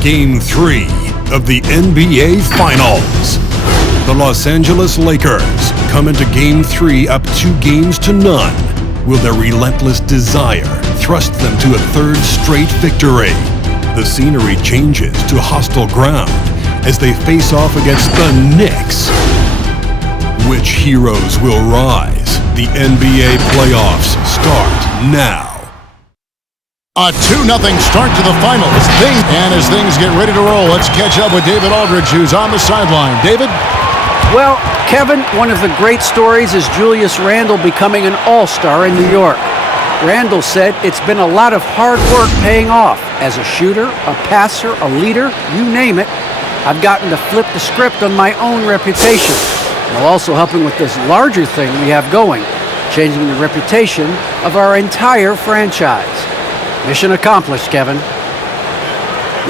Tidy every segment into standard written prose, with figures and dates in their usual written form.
Game 3 of the NBA Finals. The Los Angeles Lakers come into Game 3 up 2-0. Will their relentless desire thrust them to a third straight victory? The scenery changes to hostile ground as they face off against the Knicks. Which heroes will rise? The NBA playoffs start now. A 2-0 start to the finals. And as things get ready to roll, let's catch up with David Aldridge, who's on the sideline. David? Well, Kevin, one of the great stories is Julius Randle becoming an all-star in New York. Randle said it's been a lot of hard work paying off. As a shooter, a passer, a leader, you name it, I've gotten to flip the script on my own reputation, while also helping with this larger thing we have going, changing the reputation of our entire franchise. Mission accomplished, Kevin.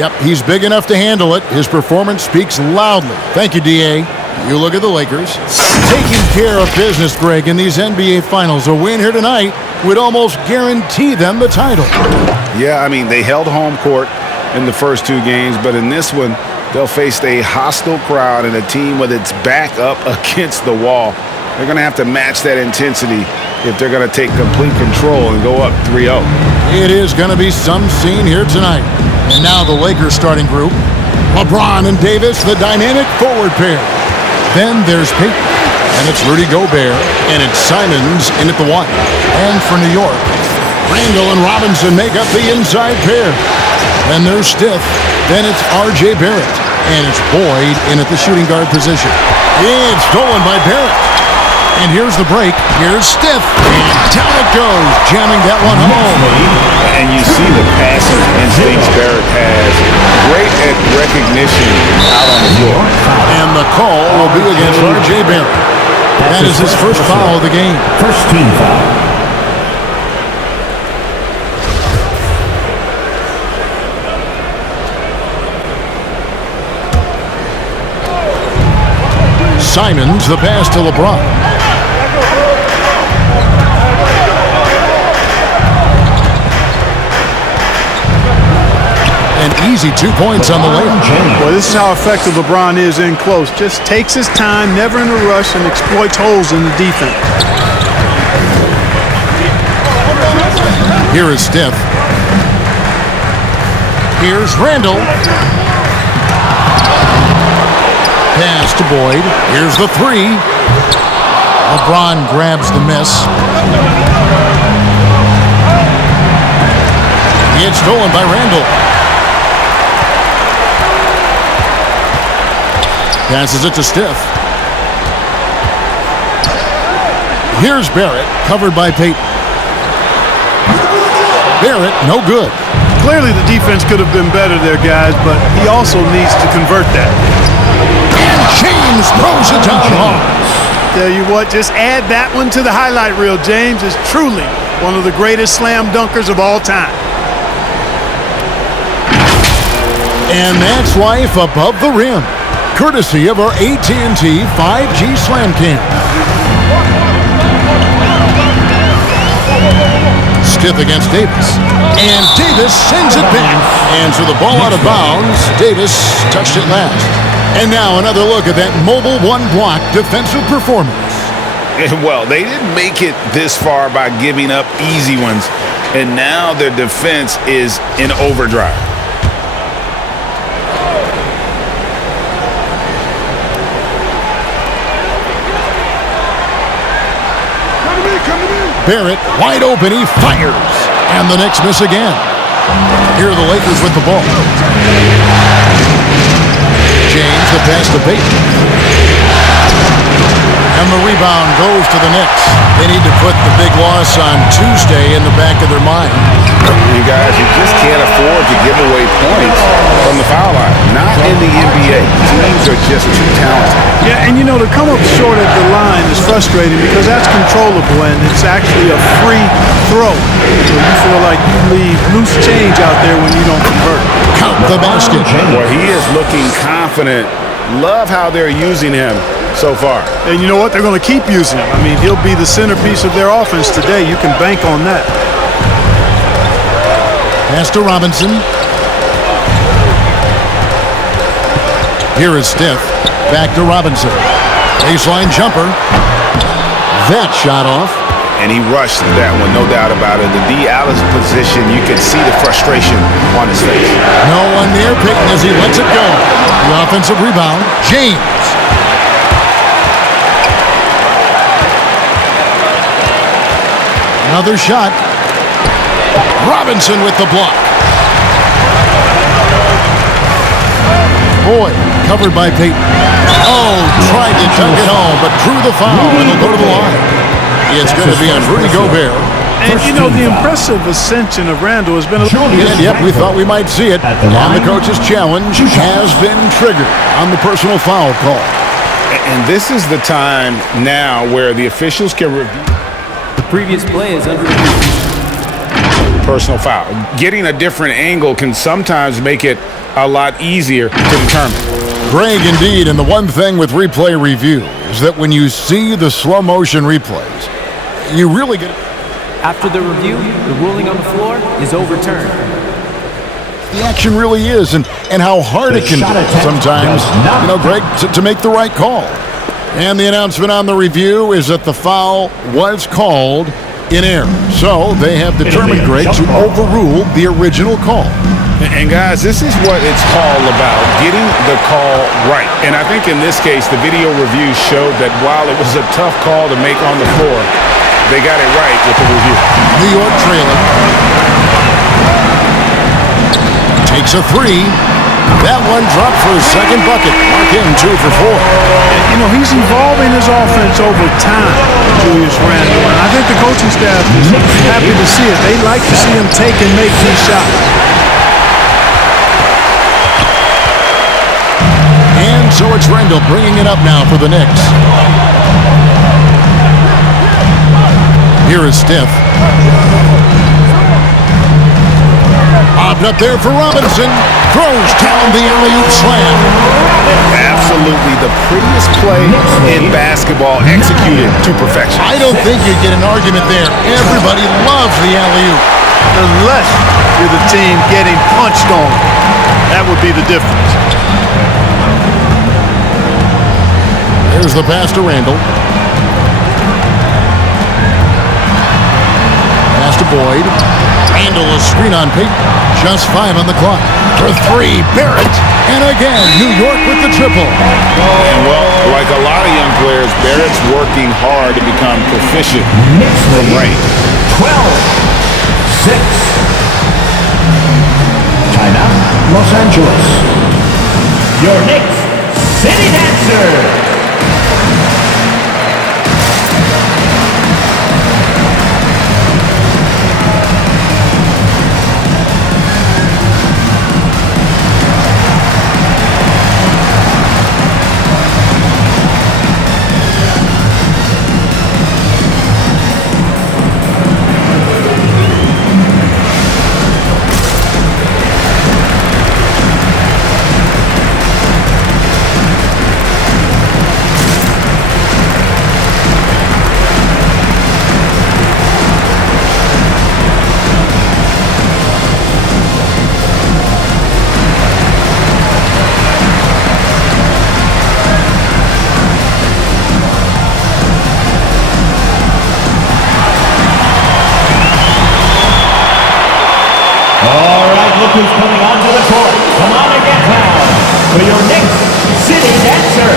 Yep, he's big enough to handle it. His performance speaks loudly. Thank you, D.A. You look at the Lakers. Taking care of business, Greg, in these NBA Finals. A win here tonight would almost guarantee them the title. Yeah, I mean, they held home court in the first 2 games, but in this one, they'll face a hostile crowd and a team with its back up against the wall. They're going to have to match that intensity if they're going to take complete control and go up 3-0. It is going to be some scene here tonight. And now the Lakers starting group. LeBron and Davis, the dynamic forward pair. Then there's Payton, and it's Rudy Gobert, and it's Simons in at the 1. And for New York, Randle and Robinson make up the inside pair. Then there's Stith, then it's R.J. Barrett, and it's Boyd in at the shooting guard position. It's stolen by Barrett. And here's the break. Here's Stith. And down it goes, jamming that one home. And you see the passing instincts Barrett has. Great at recognition out on the floor. And the call will be against R.J. Barrett. That is his first foul of the game. First team foul. Simons, the pass to LeBron. An easy 2 points on the layup. Well, this is how effective LeBron is in close. Just takes his time, never in a rush, and exploits holes in the defense. Here is Stith. Here's Randle. Pass to Boyd. Here's the 3. LeBron grabs the miss. It's stolen by Randle. Passes it to Stith. Here's Barrett, covered by Payton. Barrett, no good. Clearly the defense could have been better there, guys, but he also needs to convert that. And James throws it down hard. Tell you what, just add that one to the highlight reel. James is truly one of the greatest slam dunkers of all time. And that's life above the rim, courtesy of our AT&T 5G Slam Cam. Stith against Davis. And Davis sends it back. And so the ball out of bounds. Davis touched it last. And now another look at that mobile one-block defensive performance. Well, they didn't make it this far by giving up easy ones. And now their defense is in overdrive. Barrett, wide open, he fires. And the Knicks miss again. Here are the Lakers with the ball. James, the pass to Payton. And the rebound goes to the Knicks. They need to put the big loss on Tuesday in the back of their mind. You guys, you just can't afford to give away points from the foul line. Not in the NBA. Teams are just too talented. Yeah, and you know, to come up short at the line is frustrating because that's controllable and it's actually a free throw. So you feel like you leave loose change out there when you don't convert. Count the basket. Well, he is looking confident. Love how they're using him so far. And you know what? They're going to keep using him. I mean, he'll be the centerpiece of their offense today. You can bank on that. Pass to Robinson. Here is Stiff. Back to Robinson. Baseline jumper. That shot off. And he rushed that one, no doubt about it. The D. Allen's position, you can see the frustration on his face. No one near Peyton as he lets it go. The offensive rebound, James. Another shot. Robinson with the block. Boyd, covered by Peyton. Oh, tried to dunk it home, but drew the foul, and he'll go to the line. It's going to be on Rudy Gobert. And, you know, the impressive ascension of Randall has been a little bit. And, yep, we thought we might see it. And the coach's challenge has been triggered on the personal foul call. And this is the time now where the officials can review. The previous play is under review. Personal foul. Getting a different angle can sometimes make it a lot easier to determine. Greg, indeed, and the one thing with replay review is that when you see the slow motion replays, you really get... After the review, the ruling on the floor is overturned. The action really is, and how hard it can be sometimes, you know, Greg, to make the right call. And the announcement on the review is that the foul was called in error. So they have determined, Greg, to overrule the original call. And guys, this is what it's all about, getting the call right. And I think in this case, the video review showed that while it was a tough call to make on the floor, they got it right with the review. New York trailing. Takes a three. That one dropped for his second bucket. Mark him 2 for 4. And, you know, he's evolving his offense over time, Julius Randle. And I think the coaching staff is happy to see it. They like to see him take and make these shots. And so it's Randle bringing it up now for the Knicks. Here is Stiff. Popped up there for Robinson. Throws down the alley-oop slam. Absolutely the prettiest play in basketball executed to perfection. I don't think you get an argument there. Everybody loves the alley-oop. Unless you're the team getting punched on. That would be the difference. There's the pass to Randle. Pass to Boyd. Randle, a screen on Peyton. Just 5 on the clock. For 3, Barrett. And again, New York with the triple. And well, like a lot of young players, Barrett's working hard to become proficient from range. 12-6. Timeout, Los Angeles. Your Knicks City Dancer. Look who's coming onto the court. Come on and get down for your Knicks City Dancer.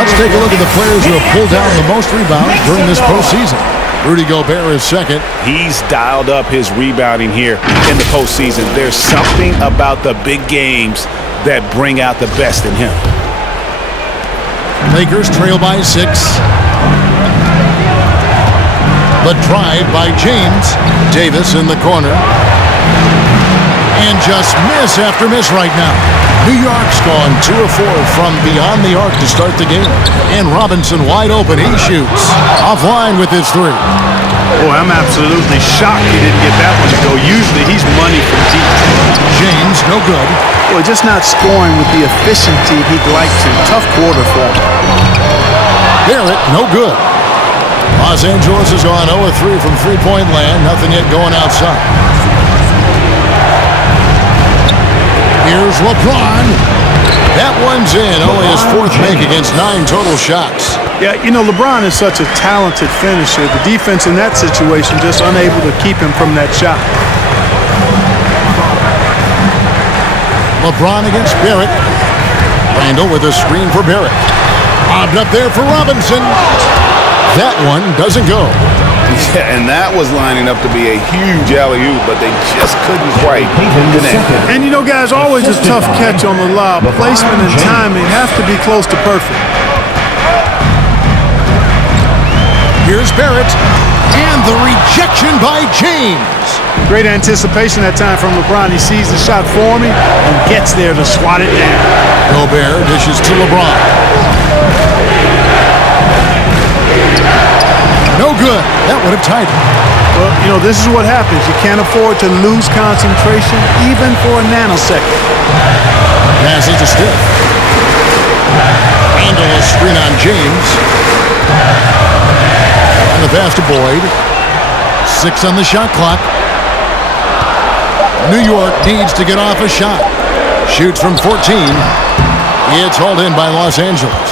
Let's take a look at the players who have pulled down the most rebounds during this postseason. Rudy Gobert is second. He's dialed up his rebounding here in the postseason. There's something about the big games that bring out the best in him. Lakers trail by 6. The drive by James. Davis in the corner. And just miss after miss right now. New York's gone 2 of 4 from beyond the arc to start the game. And Robinson wide open. He shoots. Offline with his 3. Boy, I'm absolutely shocked he didn't get that one to go. Usually he's money from deep. James, no good. Boy, just not scoring with the efficiency he'd like to. Tough quarter for him. Barrett, no good. Los Angeles has gone 0 of 3 from three-point land. Nothing yet going outside. Here's LeBron. That one's in. Only his fourth make against 9 total shots. Yeah, you know, LeBron is such a talented finisher. The defense in that situation just unable to keep him from that shot. LeBron against Barrett. Randall with a screen for Barrett. Bobbed up there for Robinson. That one doesn't go. Yeah, and that was lining up to be a huge alley-oop, but they just couldn't quite connect. And you know, guys, always a tough catch on the lob. Placement and timing have to be close to perfect. Here's Barrett. And the rejection by James. Great anticipation that time from LeBron. He sees the shot forming and gets there to swat it down. Gobert dishes to LeBron. No good. That would have tied it. Well, you know, this is what happens. You can't afford to lose concentration even for a nanosecond. Passes to Steph. Randall a screen on James. And the pass to Boyd. 6 on the shot clock. New York needs to get off a shot. Shoots from 14. It's hauled in by Los Angeles.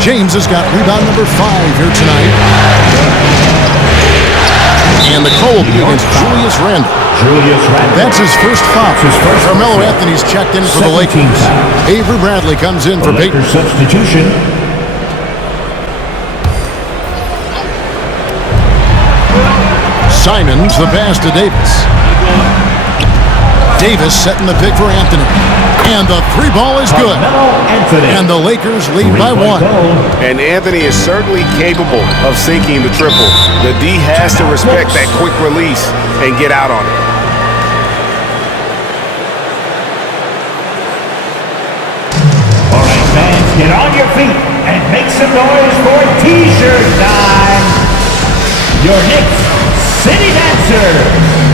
James has got rebound number 5 here tonight. And the call will be against Julius Randle. That's his first foul. Carmelo Anthony's checked in for the Lakers. Avery Bradley comes in for Peyton. Substitution. Simons the pass to Davis. Davis setting the pick for Anthony. And the 3 ball is good. And the Lakers lead by 1. And Anthony is certainly capable of sinking the triple. The D has to respect that quick release and get out on it. All right, fans, get on your feet and make some noise for T-shirt time. Your Knicks City Dancer.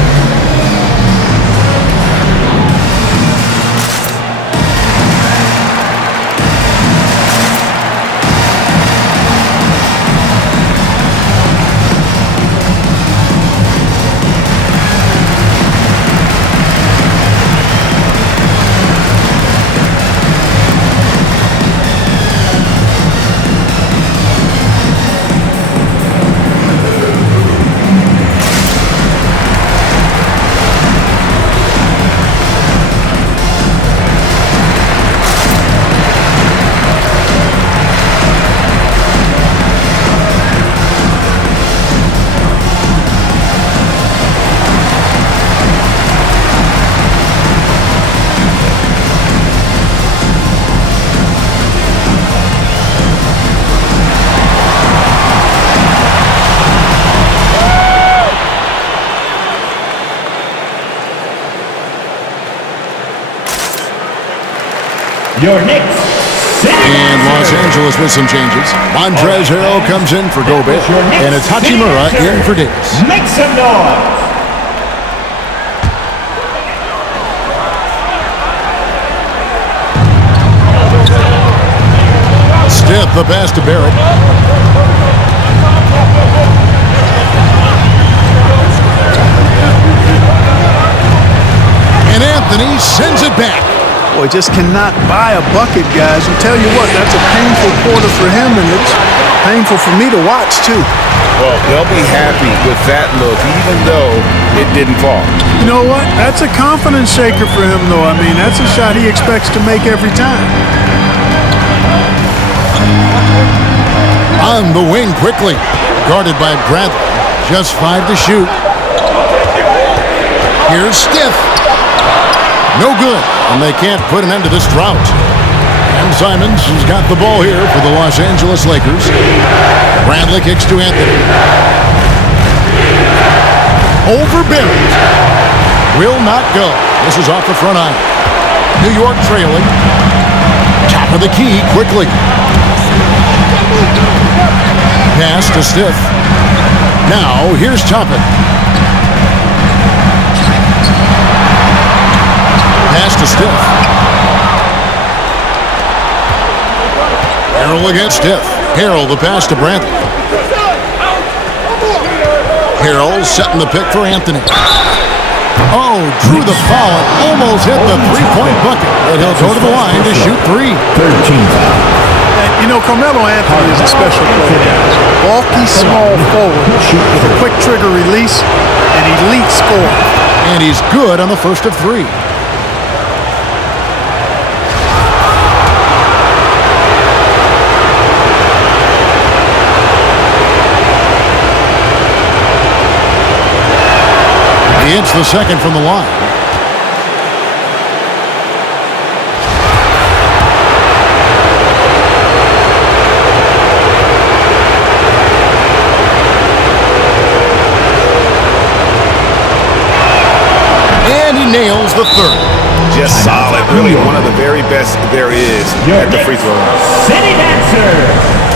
Your Knicks City And Los Angeles with some changes. Montrezl Harrell comes in for Gobert. And it's Hachimura in for Davis. Make some noise. Steph the pass to Barrett. And Anthony sends it back. Boy, just cannot buy a bucket, guys. And tell you what, that's a painful quarter for him, and it's painful for me to watch, too. Well, they'll be happy with that look, even though it didn't fall. You know what? That's a confidence shaker for him, though. I mean, that's a shot he expects to make every time. On the wing quickly. Guarded by Bradley. Just 5 to shoot. Here's Steph. No good. And they can't put an end to this drought. And Simons has got the ball here for the Los Angeles Lakers. Bradley kicks to Anthony. Over Barrett. Will not go. This is off the front eye. New York trailing. Top of the key quickly. Pass to Steph. Now here's Toppin. Pass to Steph. Harrell against Steph. Harrell the pass to Bradley. Harrell setting the pick for Anthony. Oh, drew the foul and almost hit the three-point bucket. And he'll go to the line to shoot three. 13 foul. And, you know, Carmelo Anthony is a special player, guys. Bulky, small forward with a quick trigger release and elite score. And he's good on the first of three. He hits the second from the line. And he nails the third. Just solid. Really one of the very best there is at the free throw line. City Dancer.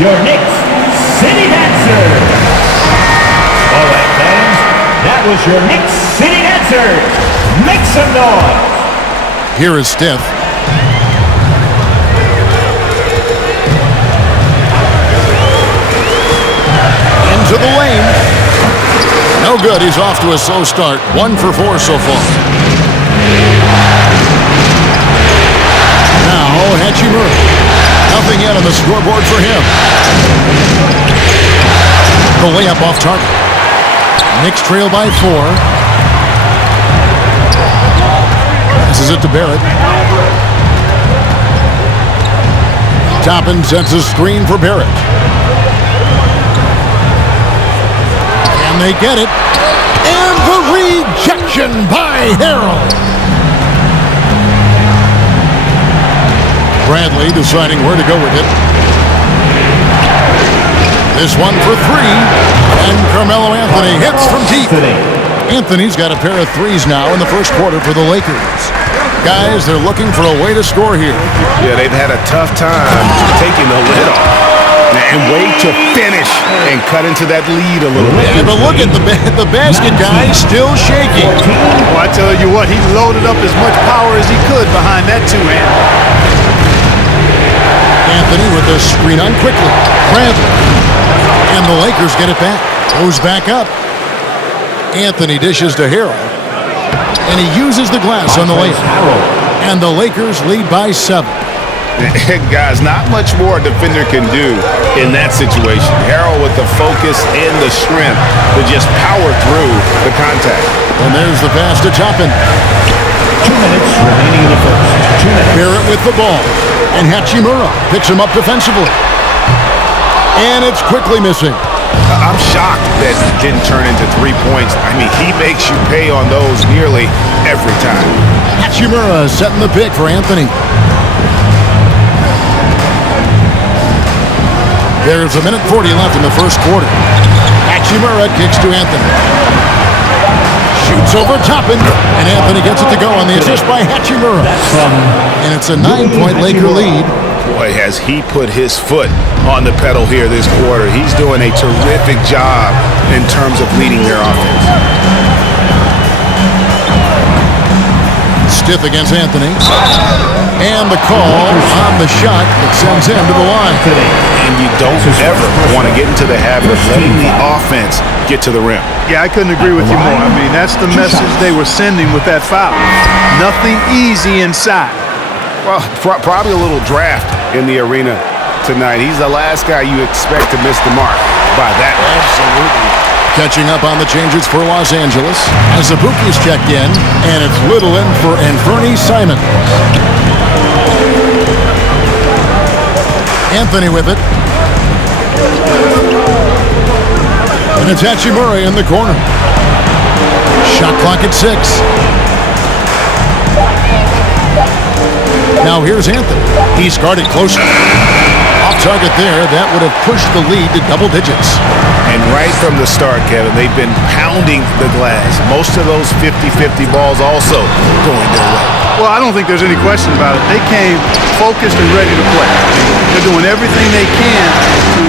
Your NeXT City Dancer. All right, fans, that was your NeXT City Dancer. Make some noise. Here is Steph. Into the lane. No good. He's off to a slow start. 1 for 4 so far. Now, Hachimura. Nothing yet on the scoreboard for him. The layup off target. Knicks trail by 4. Passes it to Barrett. Toppin sets a screen for Barrett. Can they get it? And the rejection by Harrell. Bradley deciding where to go with it. This one for 3. And Carmelo Anthony hits from deep. Anthony's got a pair of threes now in the first quarter for the Lakers. Guys, they're looking for a way to score here. Yeah, they've had a tough time taking the lid off. And wait to finish and cut into that lead a little bit. Yeah, but look at the basket, guys, still shaking. Well, I tell you what, he loaded up as much power as he could behind that two-hand. Anthony with the screen on quickly. Bradley. And the Lakers get it back. Goes back up. Anthony dishes to Harrell. And he uses the glass on the layup. And the Lakers lead by 7. Guys, not much more a defender can do in that situation. Harrell with the focus and the strength to just power through the contact. And there's the pass to Toppin. 2 minutes remaining in the first. 2 minutes. Barrett with the ball. And Hachimura picks him up defensively. And it's quickly missing. I'm shocked that it didn't turn into 3 points. I mean, he makes you pay on those nearly every time. Hachimura setting the pick for Anthony. There's 1:40 left in the first quarter. Hachimura kicks to Anthony. Shoots over Toppin, and Anthony gets it to go on the assist by Hachimura. And it's a 9-point Laker lead. Boy, has he put his foot on the pedal here this quarter. He's doing a terrific job in terms of leading their offense. Stiff against Anthony. And the call on the shot that sends him to the line. And you don't ever want to get into the habit of letting the offense get to the rim. Yeah, I couldn't agree with you more. I mean, that's the message they were sending with that foul. Nothing easy inside. Well, probably a little draft in the arena tonight. He's the last guy you expect to miss the mark by that much. Absolutely. Catching up on the changes for Los Angeles as the Buki's checked in, and it's Little in for Anthony Simon. Anthony with it. And it's Hachimura in the corner. Shot clock at 6. Now here's Anthony. He's guarded closely. Off target there. That would have pushed the lead to double digits. And right from the start, Kevin, they've been pounding the glass. Most of those 50-50 balls also going their way. Well, I don't think there's any question about it. They came focused and ready to play. They're doing everything they can to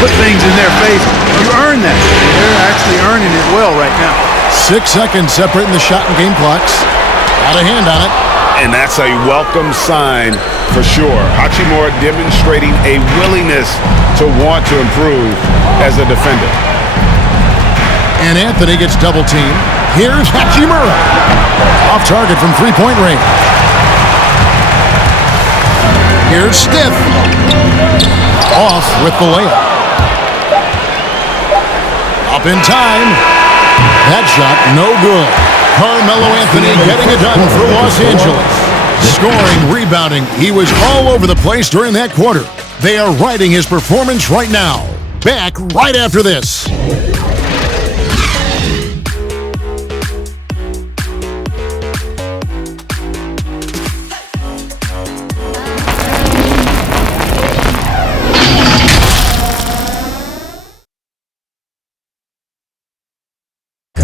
put things in their face. You earn that. They're actually earning it well right now. 6 seconds separating the shot and game clocks. Got a hand on it. And that's a welcome sign for sure. Hachimura demonstrating a willingness to want to improve as a defender. And Anthony gets double teamed. Here's Hachimura. Off target from three-point range. Here's Stiff. Off with the layup. Up in time. That shot no good. Carmelo Anthony getting it done for Los Angeles. Scoring, rebounding. He was all over the place during that quarter. They are riding his performance right now. Back right after this.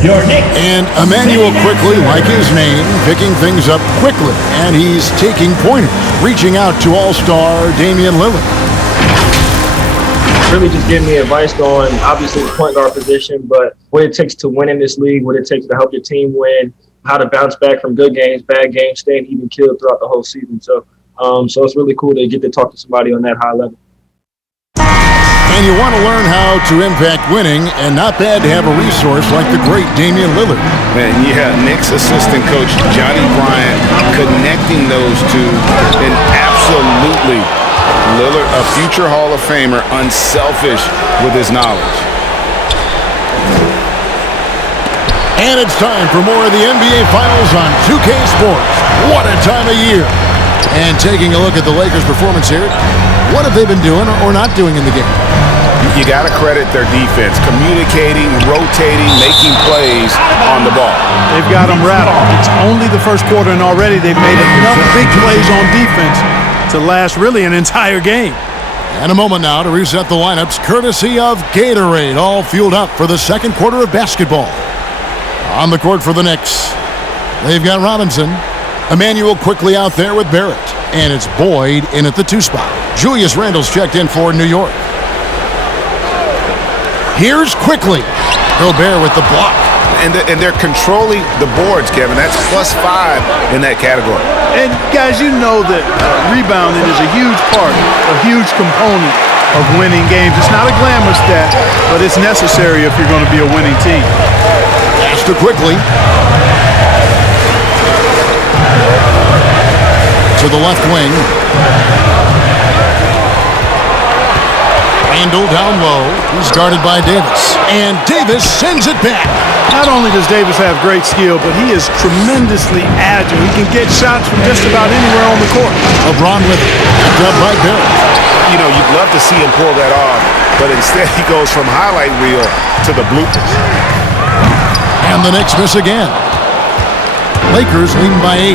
Your Knicks. And Emmanuel quickly, like his name, picking things up quickly. And he's taking pointers, reaching out to all-star Damian Lillard. Really just giving me advice on, obviously, the point guard position, but what it takes to win in this league, what it takes to help your team win, how to bounce back from good games, bad games, staying even killed throughout the whole season. So it's really cool to get to talk to somebody on that high level. And you want to learn how to impact winning, and not bad to have a resource like the great Damian Lillard. And yeah, Knicks assistant coach Johnny Bryant connecting those two, and absolutely Lillard, a future Hall of Famer, unselfish with his knowledge. And it's time for more of the NBA Finals on 2K Sports. What a time of year. And taking a look at the Lakers' performance here, what have they been doing or not doing in the game? You got to credit their defense, communicating, rotating, making plays on the ball. They've got them rattled. It's only the first quarter, and already they've made enough big plays on defense to last really an entire game. And a moment now to reset the lineups, courtesy of Gatorade, all fueled up for the second quarter of basketball. On the court for the Knicks, they've got Robinson. Emmanuel quickly out there with Barrett. And it's Boyd in at the 2 spot. Julius Randle's checked in for New York. Here's quickly. Gobert with the block. And they're controlling the boards, Kevin. That's +5 in that category. And guys, you know that rebounding is a huge part, a huge component of winning games. It's not a glamour stat, but it's necessary if you're going to be a winning team. Faster quickly. To the left wing. Randle down low. He's guarded by Davis. And Davis sends it back. Not only does Davis have great skill, but he is tremendously agile. He can get shots from just about anywhere on the court. LeBron with it. Picked up by Barrett. You know, you'd love to see him pull that off, but instead he goes from highlight reel to the bloopers. And the Knicks miss again. Lakers leading by 8.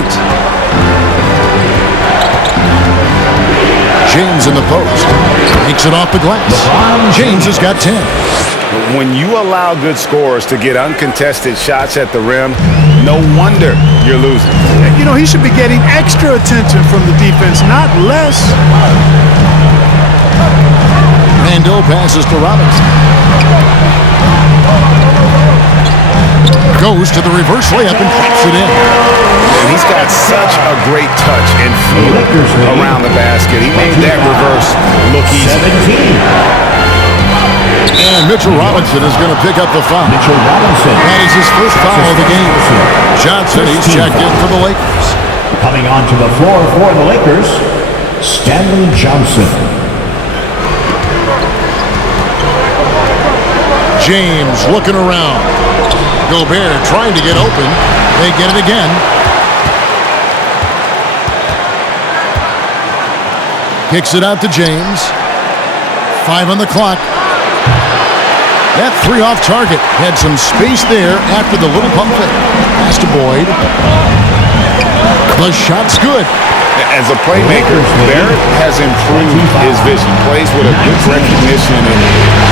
James in the post. Makes it off the glass. James has got 10. When you allow good scorers to get uncontested shots at the rim, no wonder you're losing. You know, he should be getting extra attention from the defense, not less. Randle passes to Robinson. Goes to the reverse layup and pops it in. And he's got such a great touch and feel around the basket. He made that reverse look easy. And Mitchell Robinson is going to pick up the foul. That is his first foul of the game. Johnson, he's checked in for the Lakers. Coming onto the floor for the Lakers, Stanley Johnson. James looking around. Gobert trying to get open. They get it again. Kicks it out to James. 5 on the clock. That 3 off target. Had some space there after the little pump fake. Pass to Boyd. The shot's good. As a playmaker, Barrett has improved his vision. Plays with a good recognition and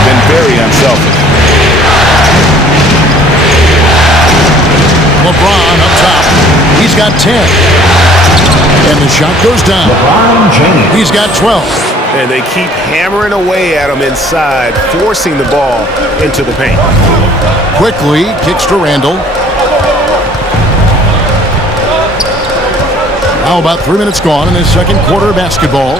been very unselfish. LeBron up top. He's got 10. And the shot goes down. LeBron James. He's got 12. And they keep hammering away at him inside, forcing the ball into the paint. Quickly kicks to Randall. Now about 3 minutes gone in the second quarter of basketball.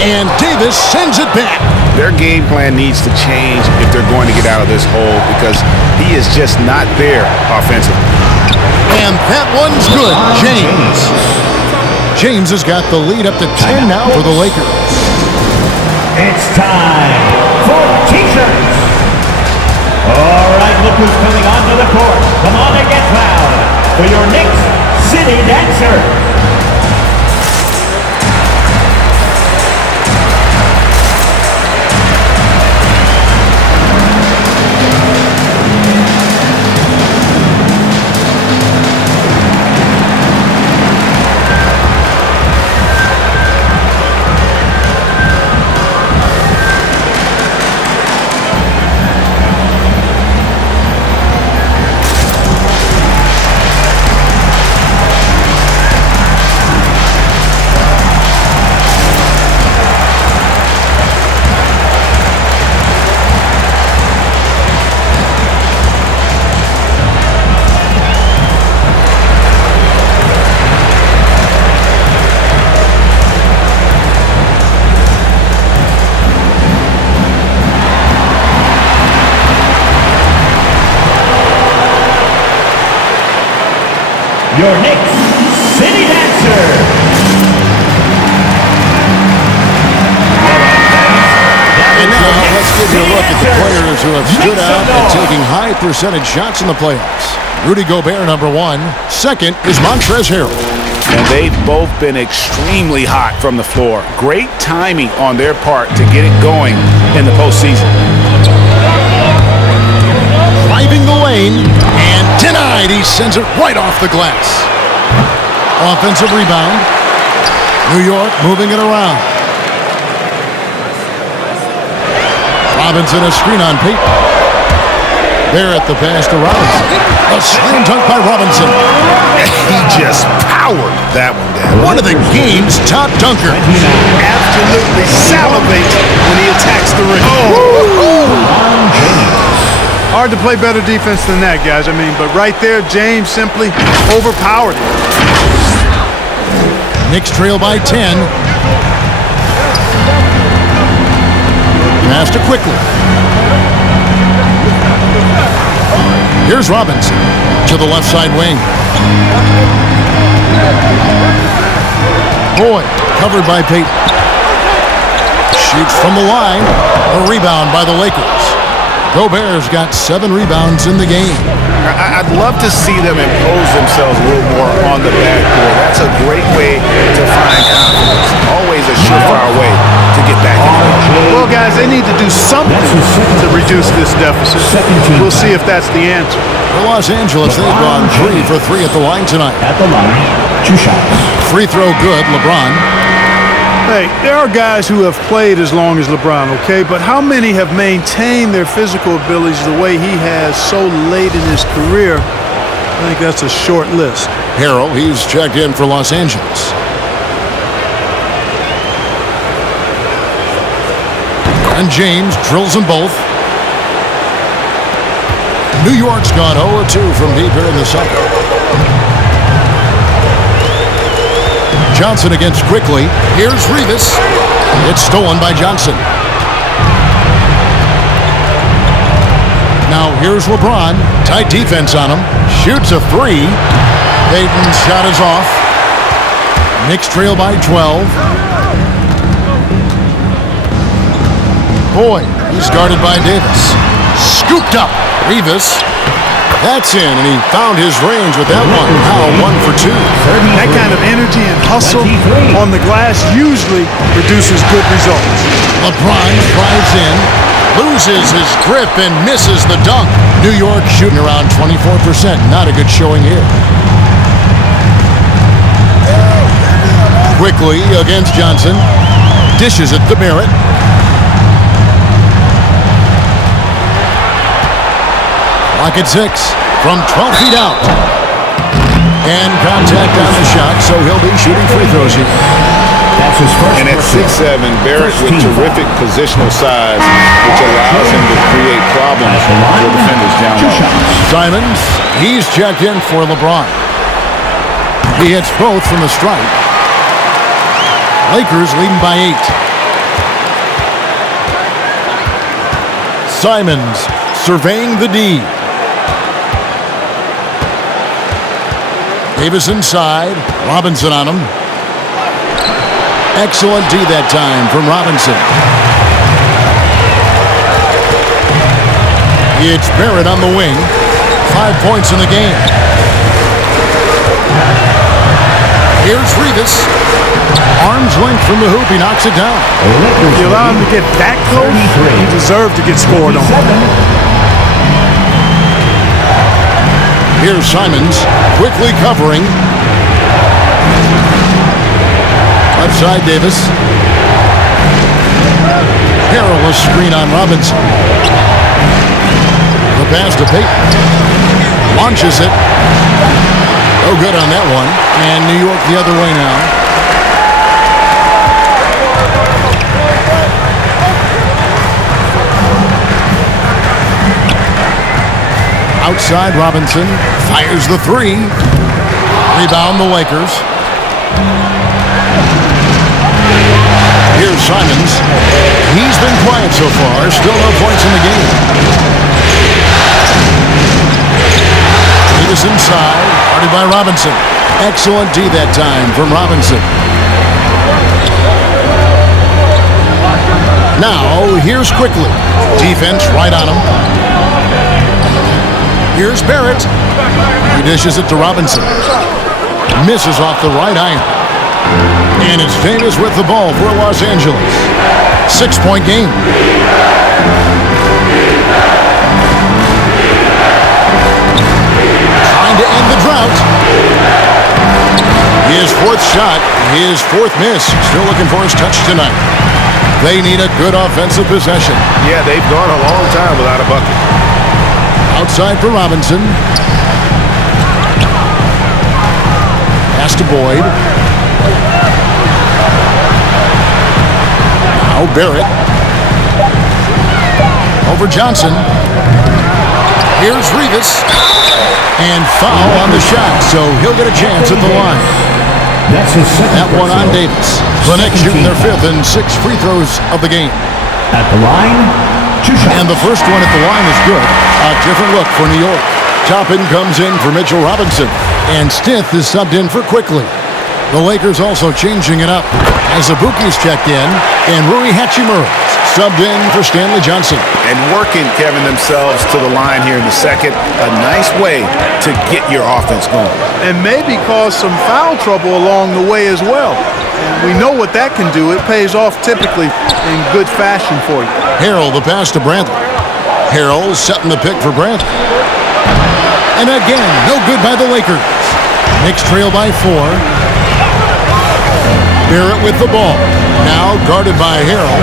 And Davis sends it back. Their game plan needs to change if they're going to get out of this hole because he is just not there offensively. And that one's good. James has got the lead up to 10 now for the Lakers. It's time for T-shirts. All right, look who's coming onto the court. Come on and get loud for your Knicks City Dancer. Your Knicks City Dancer. And now let's give you a look at the players who have stood out and taking high percentage shots in the playoffs. Rudy Gobert, number 1. Second is Montrezl Harrell. And they've both been extremely hot from the floor. Great timing on their part to get it going in the postseason. Driving the lane and denied. He sends it right off the glass. Offensive rebound. New York moving it around. Robinson a screen on Payton. Barrett the pass to Robinson. A slam dunk by Robinson. He just powered that one down. One of the game's top dunkers. Absolutely salivates when he attacks the rim. Hard to play better defense than that, guys. I mean, but right there, James simply overpowered it. Knicks trail by 10. Pass to quickly. Here's Robinson to the left side wing. Boyd covered by Payton. Shoots from the line. A rebound by the Lakers. Gobert's got 7 rebounds in the game. I'd love to see them impose themselves a little more on the backcourt. That's a great way to find confidence. Always a surefire way to get back in the game. Well, guys, they need to do something to reduce this deficit. We'll see if that's the answer. For Los Angeles, they've gone 3 for 3 at the line tonight. At the line, 2 shots. Free throw good, LeBron. Hey, there are guys who have played as long as LeBron, okay? But how many have maintained their physical abilities the way he has so late in his career? I think that's a short list. Harrell, he's checked in for Los Angeles. And James drills them both. New York's gone 0-2 from deep here in the second. Johnson against Quickly. Here's Rivas. It's stolen by Johnson. Now here's LeBron. Tight defense on him. Shoots a 3. Payton's shot is off. Knicks trail by 12. Boyd, he's guarded by Davis. Scooped up. Rivas. That's in, and he found his range with that one. Now 1 for 2. That kind of energy and hustle on the glass usually produces good results. LeBron drives in, loses his grip, and misses the dunk. New York shooting around 24%. Not a good showing here. Quickly against Johnson. Dishes it to Barrett. Clock at 6 from 12 feet out. And contact on the shot, so he'll be shooting free throws here. That's his first. And at 6'7", Barrett with terrific positional size, which allows him to create problems for defenders down low. Simons, he's checked in for LeBron. He hits both from the stripe. Lakers leading by 8. Simons surveying the D. Davis inside. Robinson on him. Excellent D that time from Robinson. It's Barrett on the wing. 5 points in the game. Here's Rivas. Arm's length from the hoop. He knocks it down. If you allow him to get that close, he deserves to get scored on. Here's Simons, quickly covering. Left side, Davis. Perilous screen on Robinson. The pass to Payton. Launches it. No good on that one. And New York the other way now. Outside, Robinson fires the 3. Rebound the Lakers. Here's Simons. He's been quiet so far. Still no points in the game. Davis inside. Guarded by Robinson. Excellent D that time from Robinson. Now, here's Quickly. Defense right on him. Here's Barrett. He dishes it to Robinson. Misses off the right iron. And it's Davis with the ball for Los Angeles. 6-point game. Trying to end the drought. His 4th shot, his 4th miss. Still looking for his touch tonight. They need a good offensive possession. Yeah, they've gone a long time without a bucket. Outside for Robinson. Pass to Boyd. Now Barrett. Over Johnson. Here's Rivas. And foul on the shot, so he'll get a chance at the line. That's his second. That one on Davis. The Knicks shooting their 5th and 6th free throws of the game. At the line, 2 shots. And the first one at the line is good. A different look for New York. Toppin comes in for Mitchell Robinson. And Stith is subbed in for Quickly. The Lakers also changing it up. As Ibuki's checked in, and Rui Hachimura subbed in for Stanley Johnson. And working, Kevin, themselves to the line here in the second. A nice way to get your offense going. And maybe cause some foul trouble along the way as well. We know what that can do. It pays off typically in good fashion for you. Harrell, the pass to Brantley. Harrell setting the pick for Brantley. And again, no good by the Lakers. Knicks trail by 4. Barrett with the ball. Now guarded by Harrell.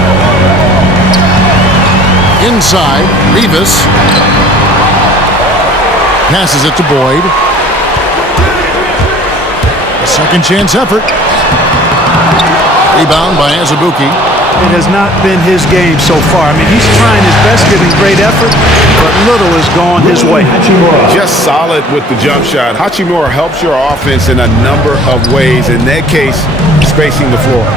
Inside, Rivas. Passes it to Boyd. A second chance effort. Rebound by Azubuike. It has not been his game so far. I mean, he's trying his best, giving great effort, but little has gone his way. Just solid with the jump shot. Hachimura helps your offense in a number of ways. In that case, spacing the floor.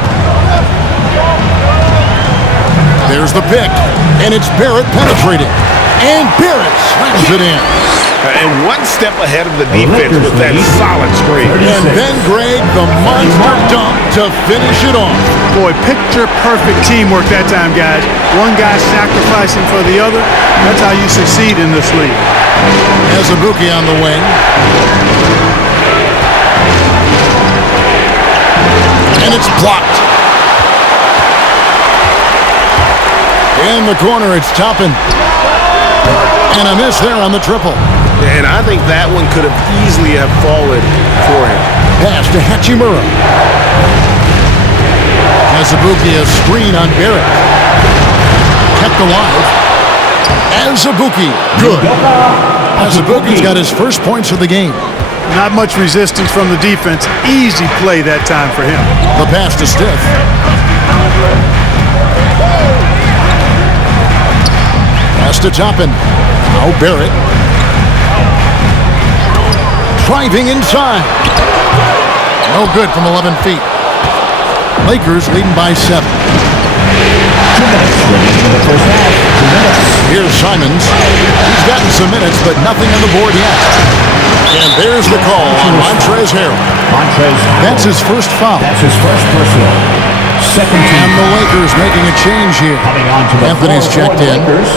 There's the pick, and it's Barrett penetrating. And Barrett slams it in. And one step ahead of the defense with that solid screen. And then Greg the monster dunk to finish it off. Boy, picture-perfect teamwork that time, guys. One guy sacrificing for the other. That's how you succeed in this league. Azubuike on the wing. And it's blocked. In the corner, it's Toppin. And a miss there on the triple. And I think that one could have easily have fallen for him. Pass to Hachimura. Azubuike a screen on Barrett. Kept alive. Azubuike. Good. Azubuike's got his first points of the game. Not much resistance from the defense. Easy play that time for him. The pass to Stiff. Pass to Toppin. Now Barrett. Driving inside. No good from 11 feet. Lakers leading by 7. 2 minutes remaining in the first half. 2 minutes. Here's Simons. He's gotten some minutes, but nothing on the board yet. And there's the call on Montrezl Harrell. That's his first foul. That's his first personal. Second team. And the Lakers making a change here. Coming on to the Anthony's floor checked for the in. Lakers.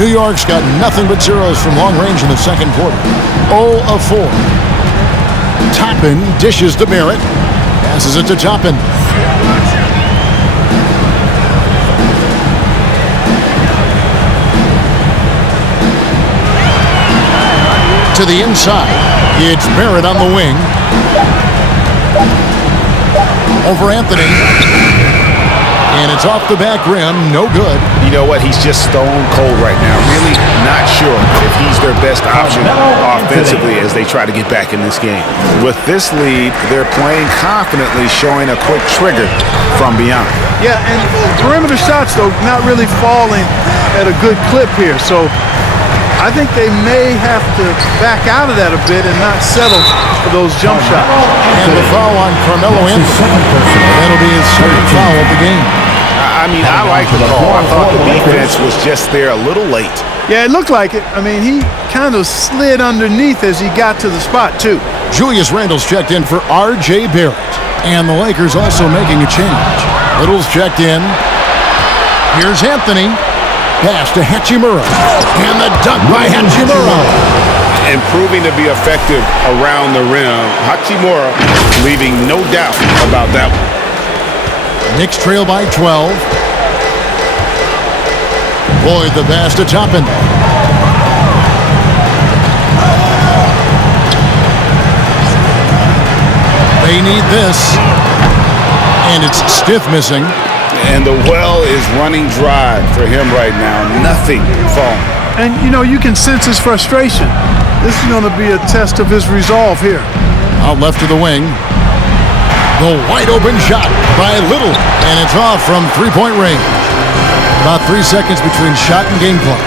New York's got nothing but zeros from long range in the second quarter. 0 of 4. Toppin dishes to Barrett. Passes it to Toppin. To the inside. It's Barrett on the wing. Over Anthony. And it's off the back rim. No good. You know what? He's just stone cold right now. Really not sure if he's their best option offensively as they try to get back in this game. With this lead, they're playing confidently, showing a quick trigger from beyond. Yeah, and perimeter shots, though, not really falling at a good clip here. So I think they may have to back out of that a bit and not settle for those jump shots. And the foul on Carmelo Anthony. That'll be his second foul of the game. I mean, I like the call. I thought the defense was just there a little late. Yeah, it looked like it. I mean, he kind of slid underneath as he got to the spot, too. Julius Randle's checked in for R.J. Barrett. And the Lakers also making a change. Little's checked in. Here's Anthony. Pass to Hachimura. And the dunk by Hachimura. And proving to be effective around the rim. Hachimura leaving no doubt about that one. Knicks trail by 12. Boyd the pass to Toppin. They need this. And it's Stiff missing. And the well is running dry for him right now. Nothing falling. And, you know, you can sense his frustration. This is going to be a test of his resolve here. Out left to the wing. The wide open shot by Little. And it's off from three-point range. About 3 seconds between shot and game clock.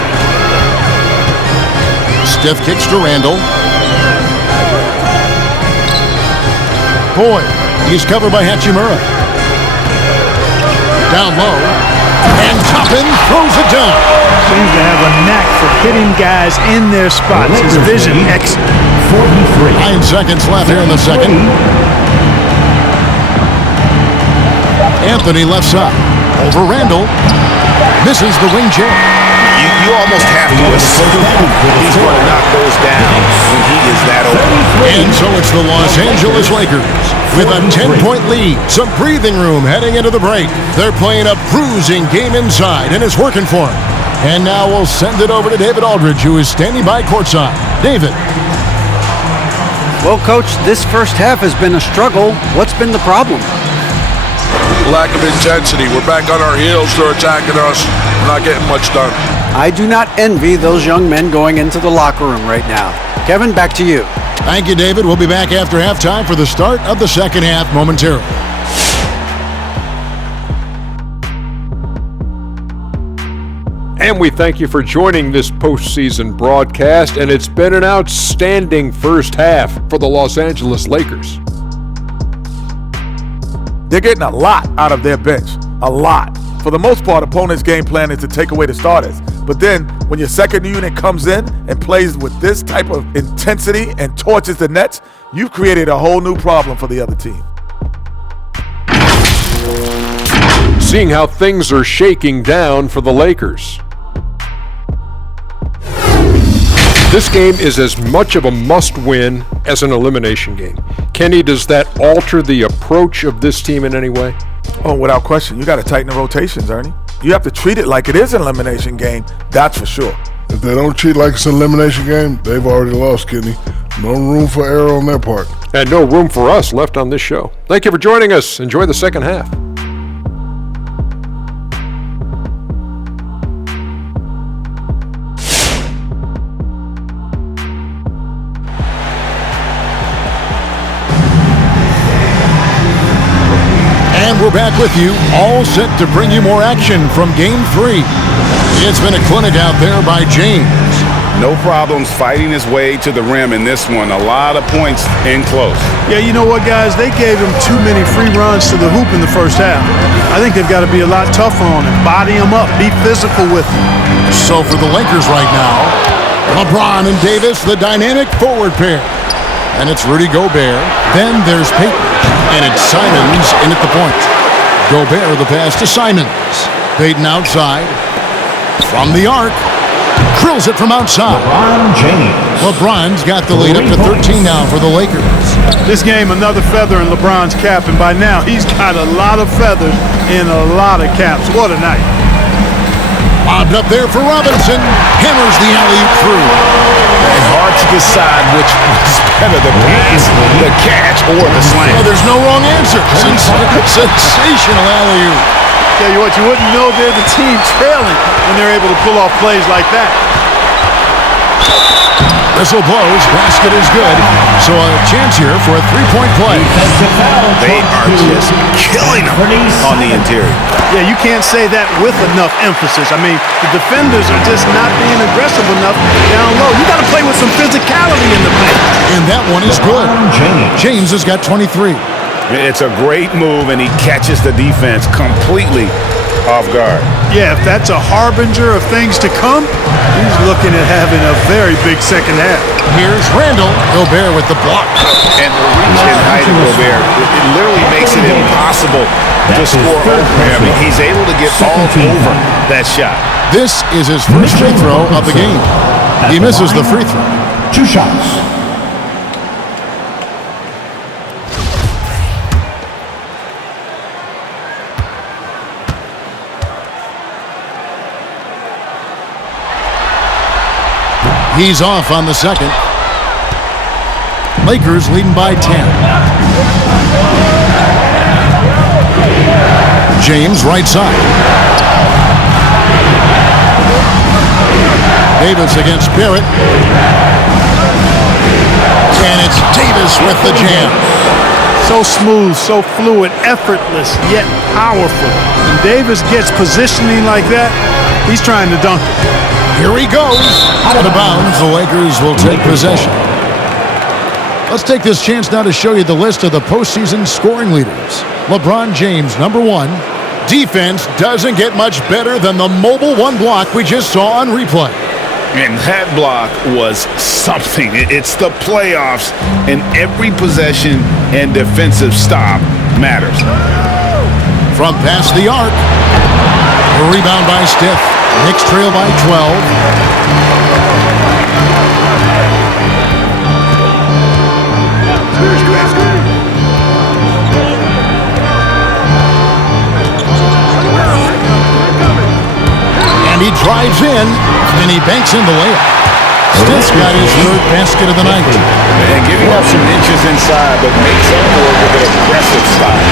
Stiff kicks to Randle. Boyd. He's covered by Hachimura. Down low. And Toppin throws it down. Seems to have a knack for hitting guys in their spots. His vision excellent. 43. 9 seconds left here in the second. Anthony left side. Over Randle. Misses the wing chair. You almost have to assume he's going to knock those down when he is that open. And so it's the Los Angeles Lakers with a 10-point lead. Some breathing room heading into the break. They're playing a bruising game inside, and it's working for them. And now we'll send it over to David Aldridge, who is standing by courtside. David. Well, Coach, this first half has been a struggle. What's been the problem? Lack of intensity. We're back on our heels. They're attacking us. We're not getting much done. I do not envy those young men going into the locker room right now. Kevin, back to you. Thank you, David. We'll be back after halftime for the start of the second half momentarily. And we thank you for joining this postseason broadcast, and it's been an outstanding first half for the Los Angeles Lakers. They're getting a lot out of their bench. A lot. For the most part, opponents' game plan is to take away the starters. But then when your second unit comes in and plays with this type of intensity and torches the nets, you've created a whole new problem for the other team. Seeing how things are shaking down for the Lakers. This game is as much of a must-win as an elimination game. Kenny, does that alter the approach of this team in any way? Oh, without question. You got to tighten the rotations, Ernie. You have to treat it like it is an elimination game, that's for sure. If they don't treat it like it's an elimination game, they've already lost, Kenny. No room for error on their part. And no room for us left on this show. Thank you for joining us. Enjoy the second half. And we're back with you, all set to bring you more action from Game 3. It's been a clinic out there by James. No problems fighting his way to the rim in this one. A lot of points in close. Yeah, you know what, guys? They gave him too many free runs to the hoop in the first half. I think they've got to be a lot tougher on him. Body him up. Be physical with him. So for the Lakers right now, LeBron and Davis, the dynamic forward pair. And it's Rudy Gobert. Then there's Payton. And it's Simons in at the point. Gobert the pass to Simons. Payton outside. From the arc. Drills it from outside. LeBron James. LeBron's got the lead up to 13 now for the Lakers. This game, another feather in LeBron's cap, and by now he's got a lot of feathers in a lot of caps. What a night. Lobbed up there for Robinson. Hammers the alley-oop through. And hard to decide which was better, the pass, the catch, or the slam. Well, there's no wrong answer. Sensational alley-oop. Tell you what, you wouldn't know they're the team trailing when they're able to pull off plays like that. Whistle blows, basket is good. So a chance here for a three-point play. They are just killing them on the interior. Yeah, you can't say that with enough emphasis. I mean, the defenders are just not being aggressive enough down low. You got to play with some physicality in the paint. And that one is good. James has got 23. It's a great move, and he catches the defense completely off guard. Yeah, if that's a harbinger of things to come, he's looking at having a very big second half. Here's Randall. Gobert with the block. And the reach and height of Gobert, it literally makes it impossible to score over him. He's able to get all over that shot. This is his first free throw of the game. He misses the free throw. 2 shots. He's off on the second. Lakers leading by 10. James right side. Davis against Barrett. And it's Davis with the jam. So smooth, so fluid, effortless, yet powerful. When Davis gets positioning like that, he's trying to dunk it. Here he goes. Out of bounds, the Lakers will take possession. Let's take this chance now to show you the list of the postseason scoring leaders. LeBron James, number 1. Defense doesn't get much better than the mobile one block we just saw on replay. And that block was something. It's the playoffs, and every possession and defensive stop matters. From past the arc. A rebound by Steph. Knicks trail by 12. And he drives in, and he banks in the layup. Steph's got his third basket of the night. And giving up some inches inside, but makes up for it with an aggressive style.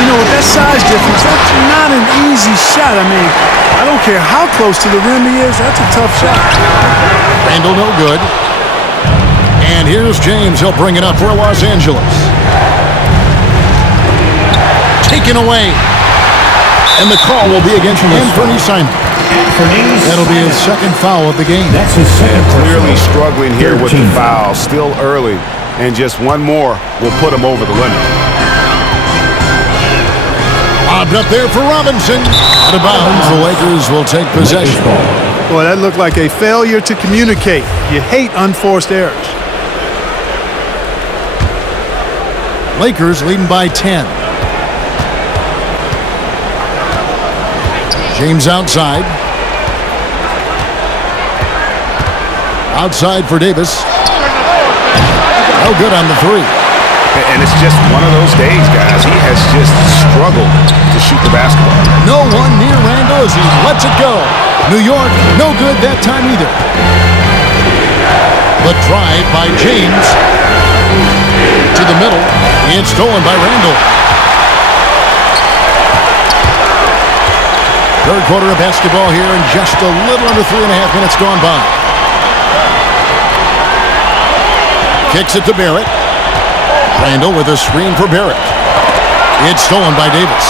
You know, with that size difference, that's not an easy shot. I mean, I don't care how close to the rim he is, that's a tough shot. Randall no good. And here's James. He'll bring it up for Los Angeles. Taken away. And the call will be against Anthony Simons. That'll be his second foul of the game. That's his second. Clearly struggling here with the foul. Still early. And just one more will put him over the limit. Lobbed up there for Robinson. Out of bounds, the Lakers will take possession. Boy, that looked like a failure to communicate. You hate unforced errors. Lakers leading by 10. James outside. Outside for Davis. No good on the three. And it's just one of those days, guys. He has just struggled to shoot the basketball. No one near Randall as he lets it go. New York, no good that time either. The drive by James. To the middle. It's stolen by Randall. Third quarter of basketball here and just a little under 3.5 minutes gone by. Kicks it to Barrett. Randall with a screen for Barrett. It's stolen by Davis.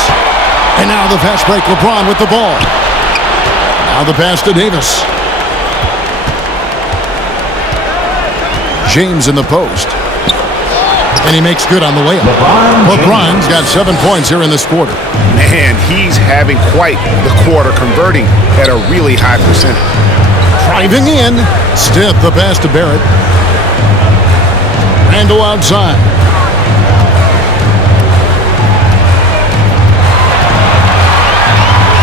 And now the fast break. LeBron with the ball. Now the pass to Davis. James in the post. And he makes good on the layup. LeBron's got 7 points here in this quarter. Man, he's having quite the quarter, converting at a really high percentage. Driving in. Stiff the pass to Barrett. Randall outside.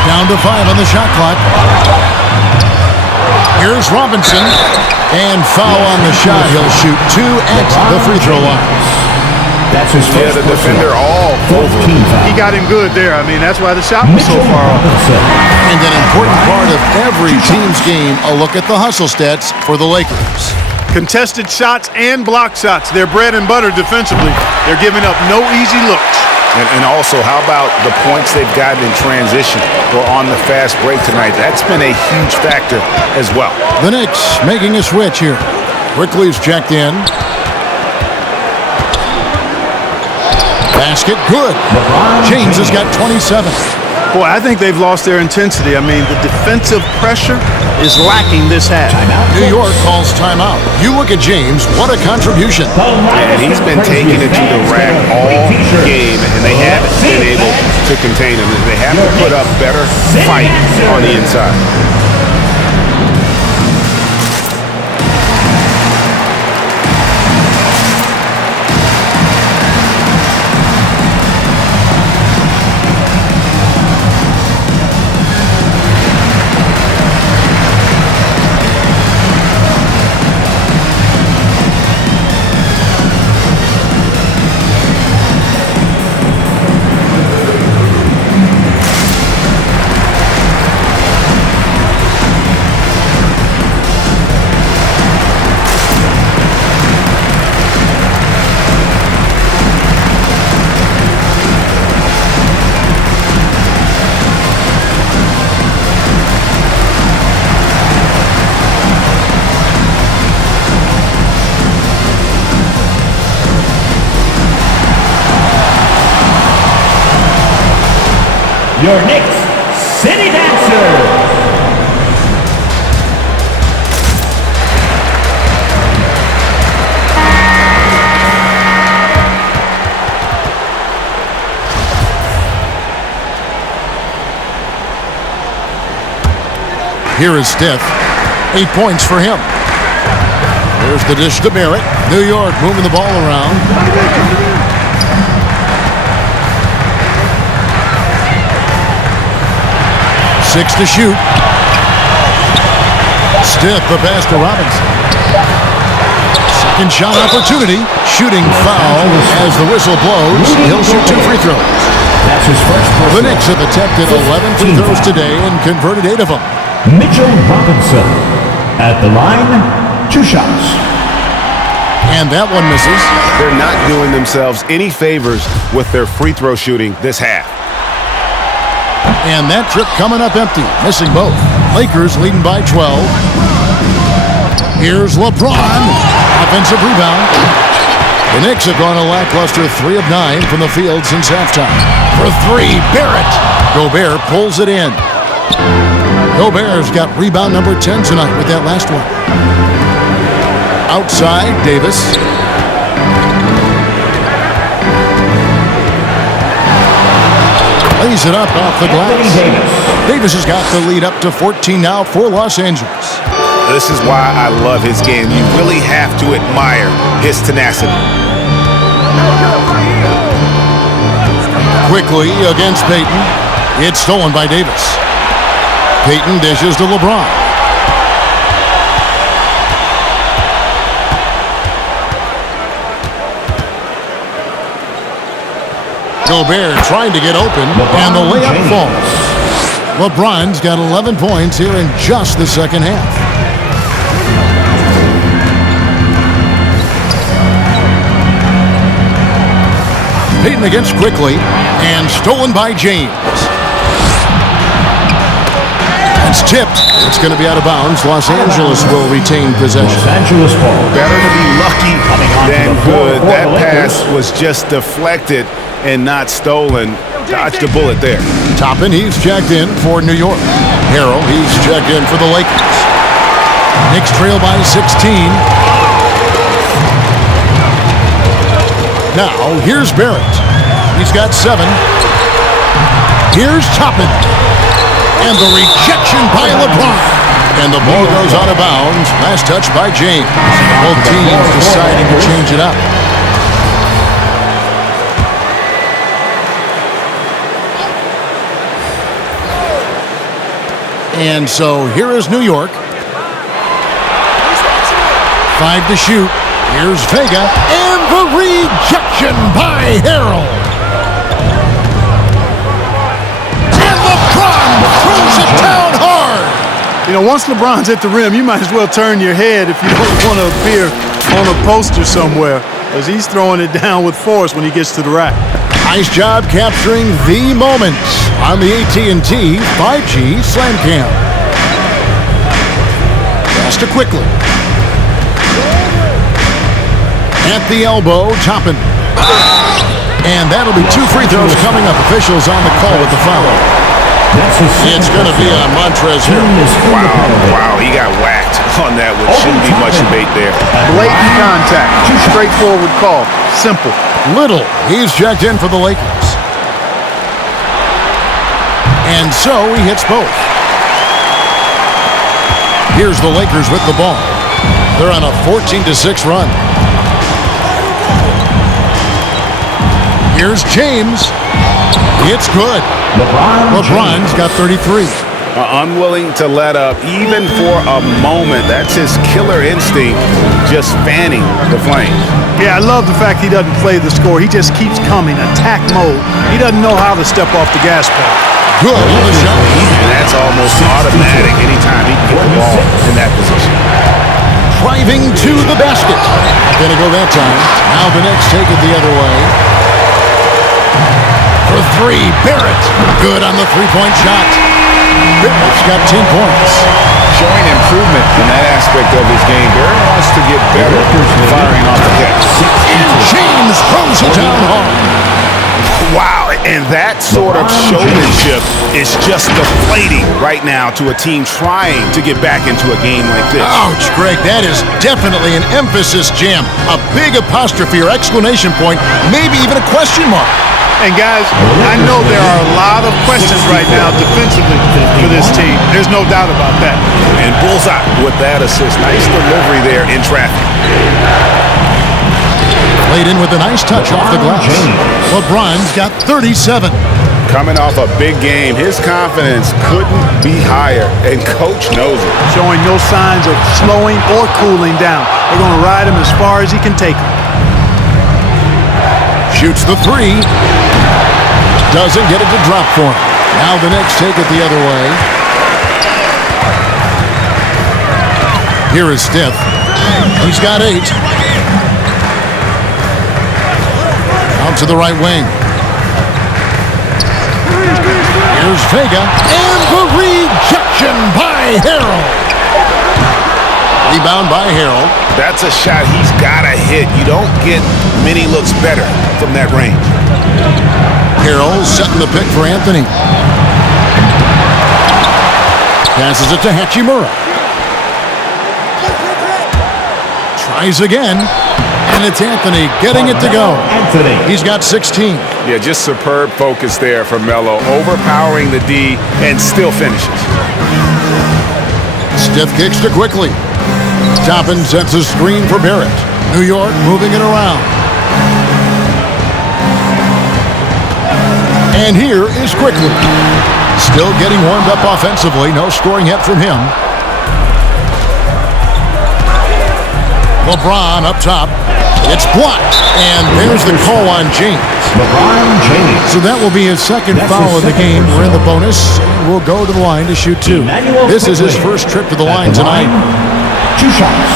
Down to 5 on the shot clock. Here's Robinson. And foul on the shot. He'll shoot 2 at the free throw line. That's his first. The defender all over. He got him good there. I mean, that's why the shot was so far off. And an important part of every team's game, a look at the hustle stats for the Lakers. Contested shots and block shots. They're bread and butter defensively. They're giving up no easy looks. And also, how about the points they've gotten in transition or on the fast break tonight? That's been a huge factor as well. The Knicks making a switch here. Quickly's checked in. Basket, good. James has got 27. Boy, I think they've lost their intensity. I mean, the defensive pressure is lacking this half. New York calls timeout. You look at James, what a contribution. And he's been taking it to the rack all game, and they haven't been able to contain him. They have to put up better fight on the inside. Your NeXT City Dancers. Here is Steph. 8 points for him. There's the dish to Barrett. New York moving the ball around. 6 to shoot. Stiff the pass to Robinson. Second shot opportunity. Shooting foul as the whistle blows. He'll shoot 2 free throws. That's his first. The Knicks have attempted 11 free throws today and converted 8 of them. Mitchell Robinson at the line, 2 shots. And that one misses. They're not doing themselves any favors with their free throw shooting this half. And that trip coming up empty, missing both. Lakers leading by 12. Here's LeBron. Offensive rebound. The Knicks have gone a lackluster 3 of 9 from the field since halftime. For 3, Barrett. Gobert pulls it in. Gobert's got rebound number 10 tonight with that last one. Outside, Davis. Lays it up off the glass. Davis has got the lead up to 14 now for Los Angeles. This is why I love his game. You really have to admire his tenacity. Quickly against Payton. It's stolen by Davis. Payton dishes to LeBron. Gobert trying to get open, and the layup falls. LeBron's got 11 points here in just the second half. Payton against Quickly, and stolen by James. It's tipped. It's going to be out of bounds. Los Angeles will retain possession. Los Angeles ball. Better to be lucky than good. That pass was just deflected and not stolen. Dodged a bullet there. Toppin, he's checked in for New York. Harrell, he's checked in for the Lakers. Knicks trail by 16. Now, here's Barrett. He's got 7. Here's Toppin. And the rejection by LeBron. And the ball goes out of bounds. Last touch by James. Both teams deciding to change it up. And so here is New York. 5 to shoot. Here's Vega. And the rejection by Harrell. And LeBron throws it down hard. You know, once LeBron's at the rim, you might as well turn your head if you don't want to appear on a poster somewhere, because he's throwing it down with force when he gets to the rack. Nice job capturing the moment on the AT&T 5G Slam Cam. Pass to Quickly. At the elbow, Toppin. And that'll be 2 free throws coming up. Officials on the call with the foul. It's going to be on Montrezl Harrell. Wow, he got whacked on that one. Shouldn't be much debate there. Blatant contact. Straightforward call. Simple. Little, he's checked in for the Lakers. And so he hits both. Here's the Lakers with the ball. They're on a 14-6 run. Here's James. It's good. LeBron's got 33. Unwilling to let up even for a moment. That's his killer instinct, just fanning the flames. Yeah, I love the fact he doesn't play the score. He just keeps coming, attack mode. He doesn't know how to step off the gas pedal. Good on the shot. And that's almost automatic anytime he can get the ball in that position. Driving to the basket. Gonna go that time. Now the Knicks take it the other way. For 3, Barrett. Good on the three-point shot. Barrett's got 10 points. Showing improvement in that aspect of his game. Barrett wants to get better firing off the catch. And James throws it down hard. Wow, and that sort of showmanship is just deflating right now to a team trying to get back into a game like this. Ouch, Greg, that is definitely an emphasis jam. A big apostrophe or exclamation point, maybe even a question mark. And guys, I know there are a lot of questions right now defensively for this team. There's no doubt about that. And bullseye with that assist. Nice delivery there in traffic. Played in with a nice touch off the glass. LeBron's got 37. Coming off a big game, his confidence couldn't be higher, and coach knows it. Showing no signs of slowing or cooling down. They're going to ride him as far as he can take him. Shoots the 3. Doesn't get it to drop for him. Now the Knicks take it the other way. Here is Steph. He's got 8. Out to the right wing. Here's Vega. And the rejection by Harrell. Rebound by Harrell. That's a shot he's got to hit. You don't get many looks better from that range. Harrell setting the pick for Anthony. Passes it to Hachimura. Tries again. And it's Anthony getting it to go. He's got 16. Yeah, just superb focus there from Melo, overpowering the D and still finishes. Stiff kicks to quickly. Toppin sets a screen for Barrett. New York moving it around. And here is quickly. Still getting warmed up offensively. No scoring yet from him. LeBron up top. It's blocked. And there's the call on James. LeBron James. So that will be his second foul of the game. We're in the bonus. We'll go to the line to shoot two. This is his first trip to the line tonight. 2 shots.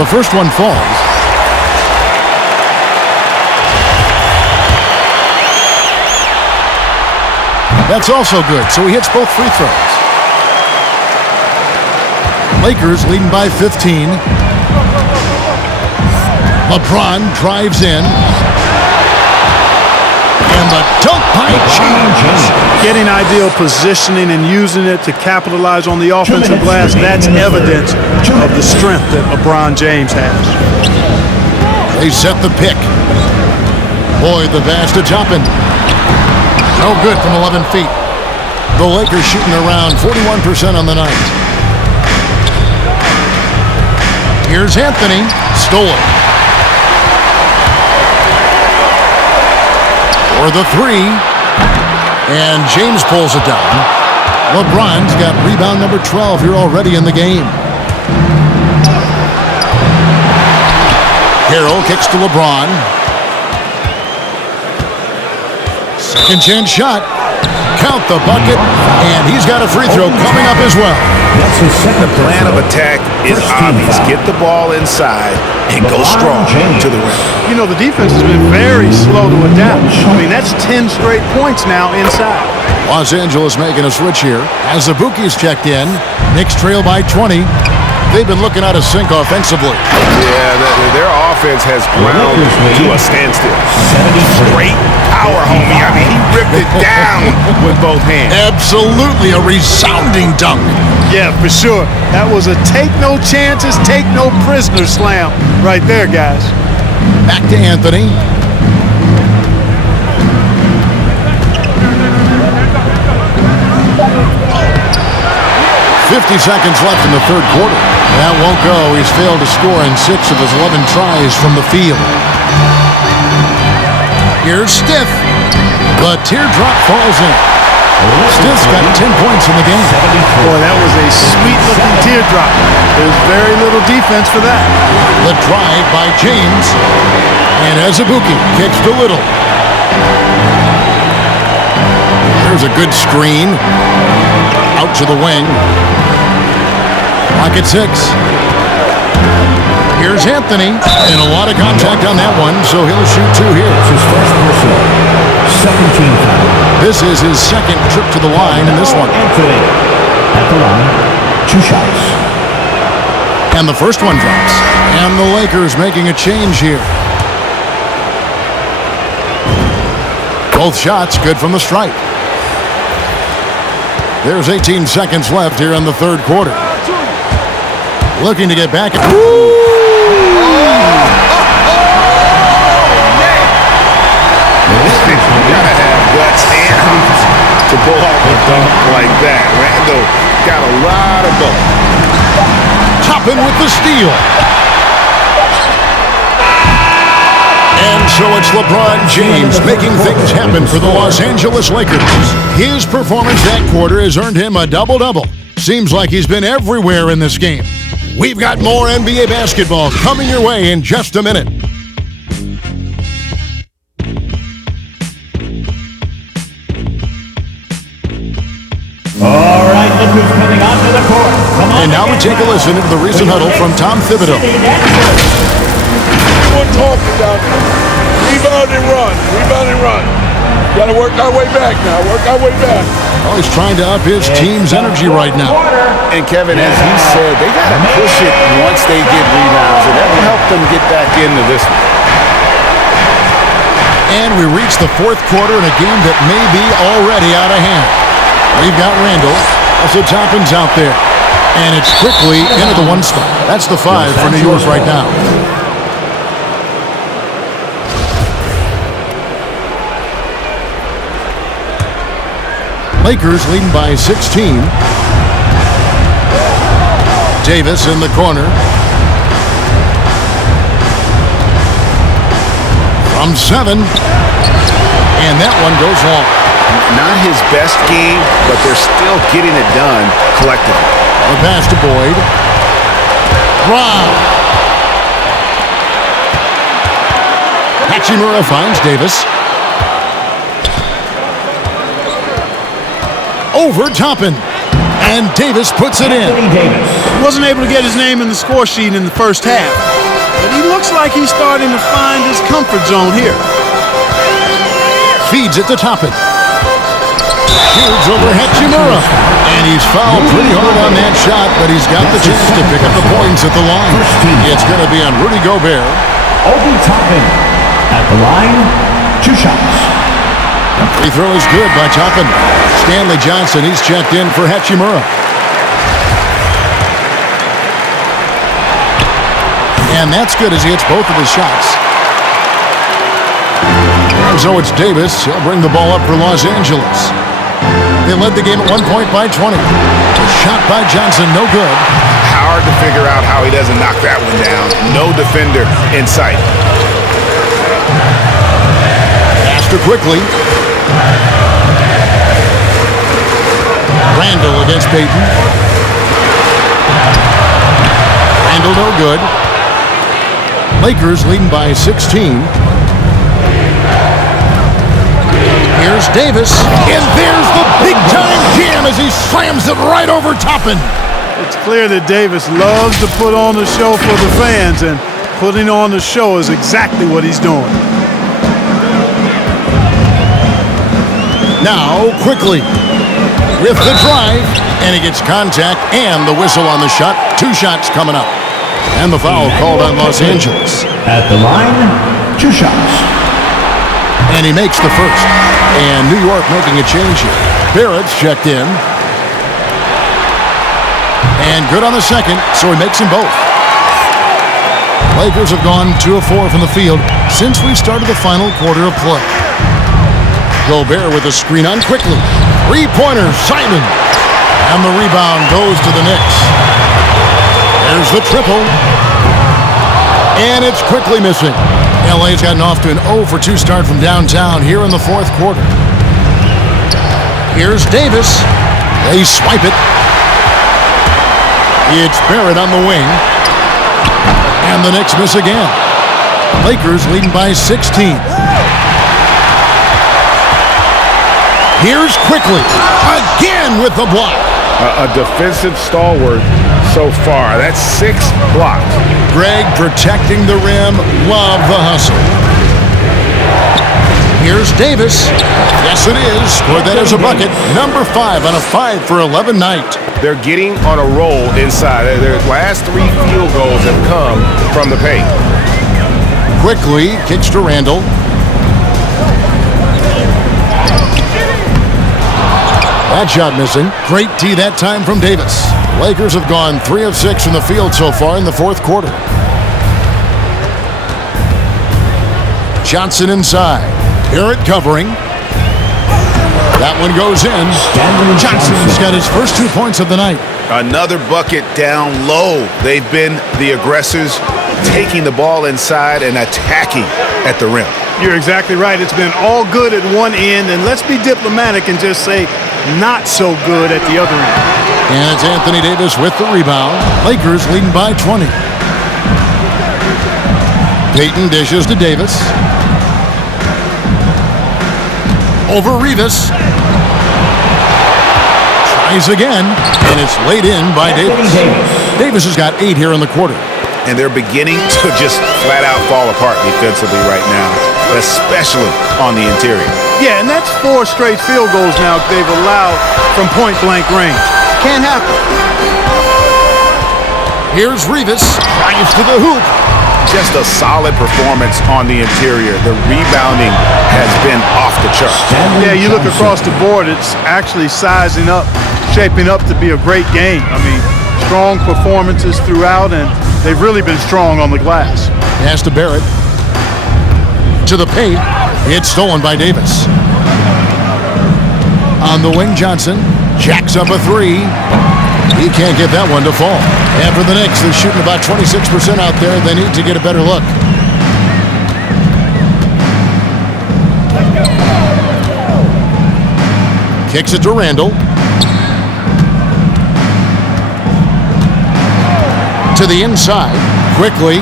The first one falls. That's also good, so he hits both free throws. Lakers leading by 15. LeBron drives in. And the dunk by James. Getting ideal positioning and using it to capitalize on the offensive glass, that's evidence of the strength that LeBron James has. They set the pick. Boyd the pass to Toppin. No good from 11 feet. The Lakers shooting around 41% on the night. Here's Anthony. Stolen. For the three. And James pulls it down. LeBron's got rebound number 12 here already in the game. Harrell kicks to LeBron. Second chance shot. Count the bucket. And he's got a free throw coming up as well. The plan of attack is obvious. Get the ball inside and go strong to the rim. You know, the defense has been very slow to adapt. I mean, that's 10 straight points now inside. Los Angeles making a switch here. As the Bookies checked in, Knicks trail by 20. They've been looking out of sync offensively. Yeah, their offense has ground to a standstill. Straight power, homie. I mean, he ripped it down with both hands. Absolutely a resounding dunk. Yeah, for sure. That was a take no chances, take no prisoner slam right there, guys. Back to Anthony. .50 seconds left in the third quarter. That won't go. He's failed to score in 6 of his 11 tries from the field. Here's Stiff. The teardrop falls in. Stiff's got 10 points in the game. Boy, that was a sweet-looking teardrop. There's very little defense for that. The drive by James. And Azubuike kicks to Little. There's a good screen. Out to the wing. Clock at 6. Here's Anthony. And a lot of contact on that one, so he'll shoot two here. It's his first personal. Second team foul. This is his second trip to the line in this one. Anthony at the line. 2 shots. And the first one drops. And the Lakers making a change here. Both shots good from the stripe. There's 18 seconds left here in the third quarter. Looking to get back. You gotta have guts and heart to pull off a dunk like that. Randall got a lot of both. Toppin with the steal. And so it's LeBron James making things happen for the Los Angeles Lakers. His performance that quarter has earned him a double-double. Seems like he's been everywhere in this game. We've got more NBA basketball coming your way in just a minute. All right, look who's coming onto the court. And now we take a listen to the recent huddle from Tom Thibodeau. We're talking about rebound and run. Got to work our way back now. Oh, he's trying to up his team's energy right now. And Kevin, as he said, they got to push it once they get rebounds, and that will help them get back into this one. And we reach the fourth quarter in a game that may be already out of hand. We've got Randall. Also Toppin's out there. And it's quickly into the 1 spot. That's the 5 for New York right now. Lakers leading by 16. Davis in the corner. From 7. And that one goes long. Not his best game, but they're still getting it done collectively. The pass to Boyd. Brown. Hachimura finds Davis. Over Toppin. And Davis puts it in. Wasn't able to get his name in the score sheet in the first half, but he looks like he's starting to find his comfort zone here. Feeds it to Toppin. Shoots over Hachimura. And he's fouled pretty hard on that shot, but he's got the chance to pick up the points at the line. It's going to be on Rudy Gobert. Obi Toppin at the line, 2 shots. Free throw is good by Toppin. Stanley Johnson, he's checked in for Hachimura. And that's good as he hits both of his shots. And so it's Davis. He'll bring the ball up for Los Angeles. They led the game at 1 point by 20. A shot by Johnson, no good. Hard to figure out how he doesn't knock that one down. No defender in sight. Faster quickly. Randall against Payton. Randall no good. Lakers leading by 16. Here's Davis, and there's the big-time jam as he slams it right over Toppin. It's clear that Davis loves to put on the show for the fans, and putting on the show is exactly what he's doing. Now, quickly, with the drive, and he gets contact and the whistle on the shot. 2 shots coming up. And the foul called on Los Angeles. At the line, 2 shots. And he makes the first. And New York making a change here. Barrett's checked in. And good on the second, so he makes them both. Lakers have gone 2 of 4 from the field since we started the final quarter of play. Gobert with a screen on quickly. 3-pointer, Simon. And the rebound goes to the Knicks. There's the triple. And it's quickly missing. LA's gotten off to an 0 for 2 start from downtown here in the 4th quarter. Here's Davis. They swipe it. It's Barrett on the wing. And the Knicks miss again. Lakers leading by 16. Here's quickly. Again with the block. A defensive stalwart so far. That's 6 blocks. Greg protecting the rim. Love the hustle. Here's Davis. Yes, it is. Scored that as a bucket. Number 5 on a 5 for 11 night. They're getting on a roll inside. Their last 3 field goals have come from the paint. Quickly kicks to Randall. That shot missing. Great tee that time from Davis. Lakers have gone 3 of 6 from the field so far in the 4th quarter. Johnson inside. Barrett covering. That one goes in. Johnson's got his first 2 points of the night. Another bucket down low. They've been the aggressors, taking the ball inside and attacking at the rim. You're exactly right. It's been all good at one end, and let's be diplomatic and just say not so good at the other end. And it's Anthony Davis with the rebound. Lakers leading by 20. Payton dishes to Davis. Over Rivas. Tries again, and it's laid in by Davis. Davis has got 8 here in the quarter. And they're beginning to just flat out fall apart defensively right now, especially on the interior. Yeah, and that's 4 straight field goals now they've allowed from point-blank range. Can't happen. Here's Rivas. Drives to the hoop. Just a solid performance on the interior. The rebounding has been off the charts. Yeah, you look across the board, it's actually sizing up, shaping up to be a great game. I mean, strong performances throughout, and they've really been strong on the glass. Pass to Barrett. To the paint. It's stolen by Davis. On the wing, Johnson jacks up a three. He can't get that one to fall. And for the Knicks, they're shooting about 26% out there. They need to get a better look. Kicks it to Randall. To the inside. Quickly.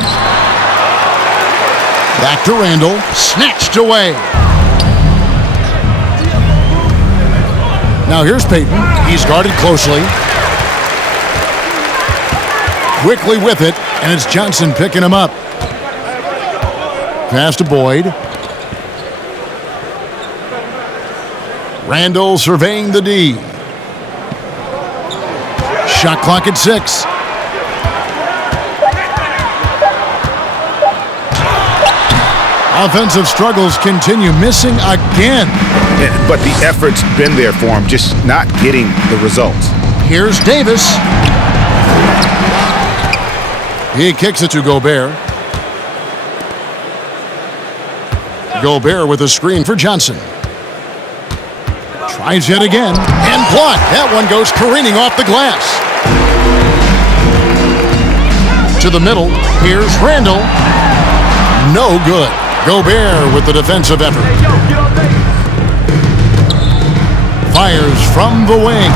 Back to Randall. Snatched away. Now here's Payton. He's guarded closely. Quickly with it, and it's Johnson picking him up. Pass to Boyd. Randall surveying the D. Shot clock at 6. Offensive struggles continue, missing again. But the effort's been there for him, just not getting the results. Here's Davis. He kicks it to Gobert. Gobert with a screen for Johnson. Tries yet again, and blocked. That one goes careening off the glass. To the middle, here's Randall. No good. Gobert with the defensive effort. Fires from the wing.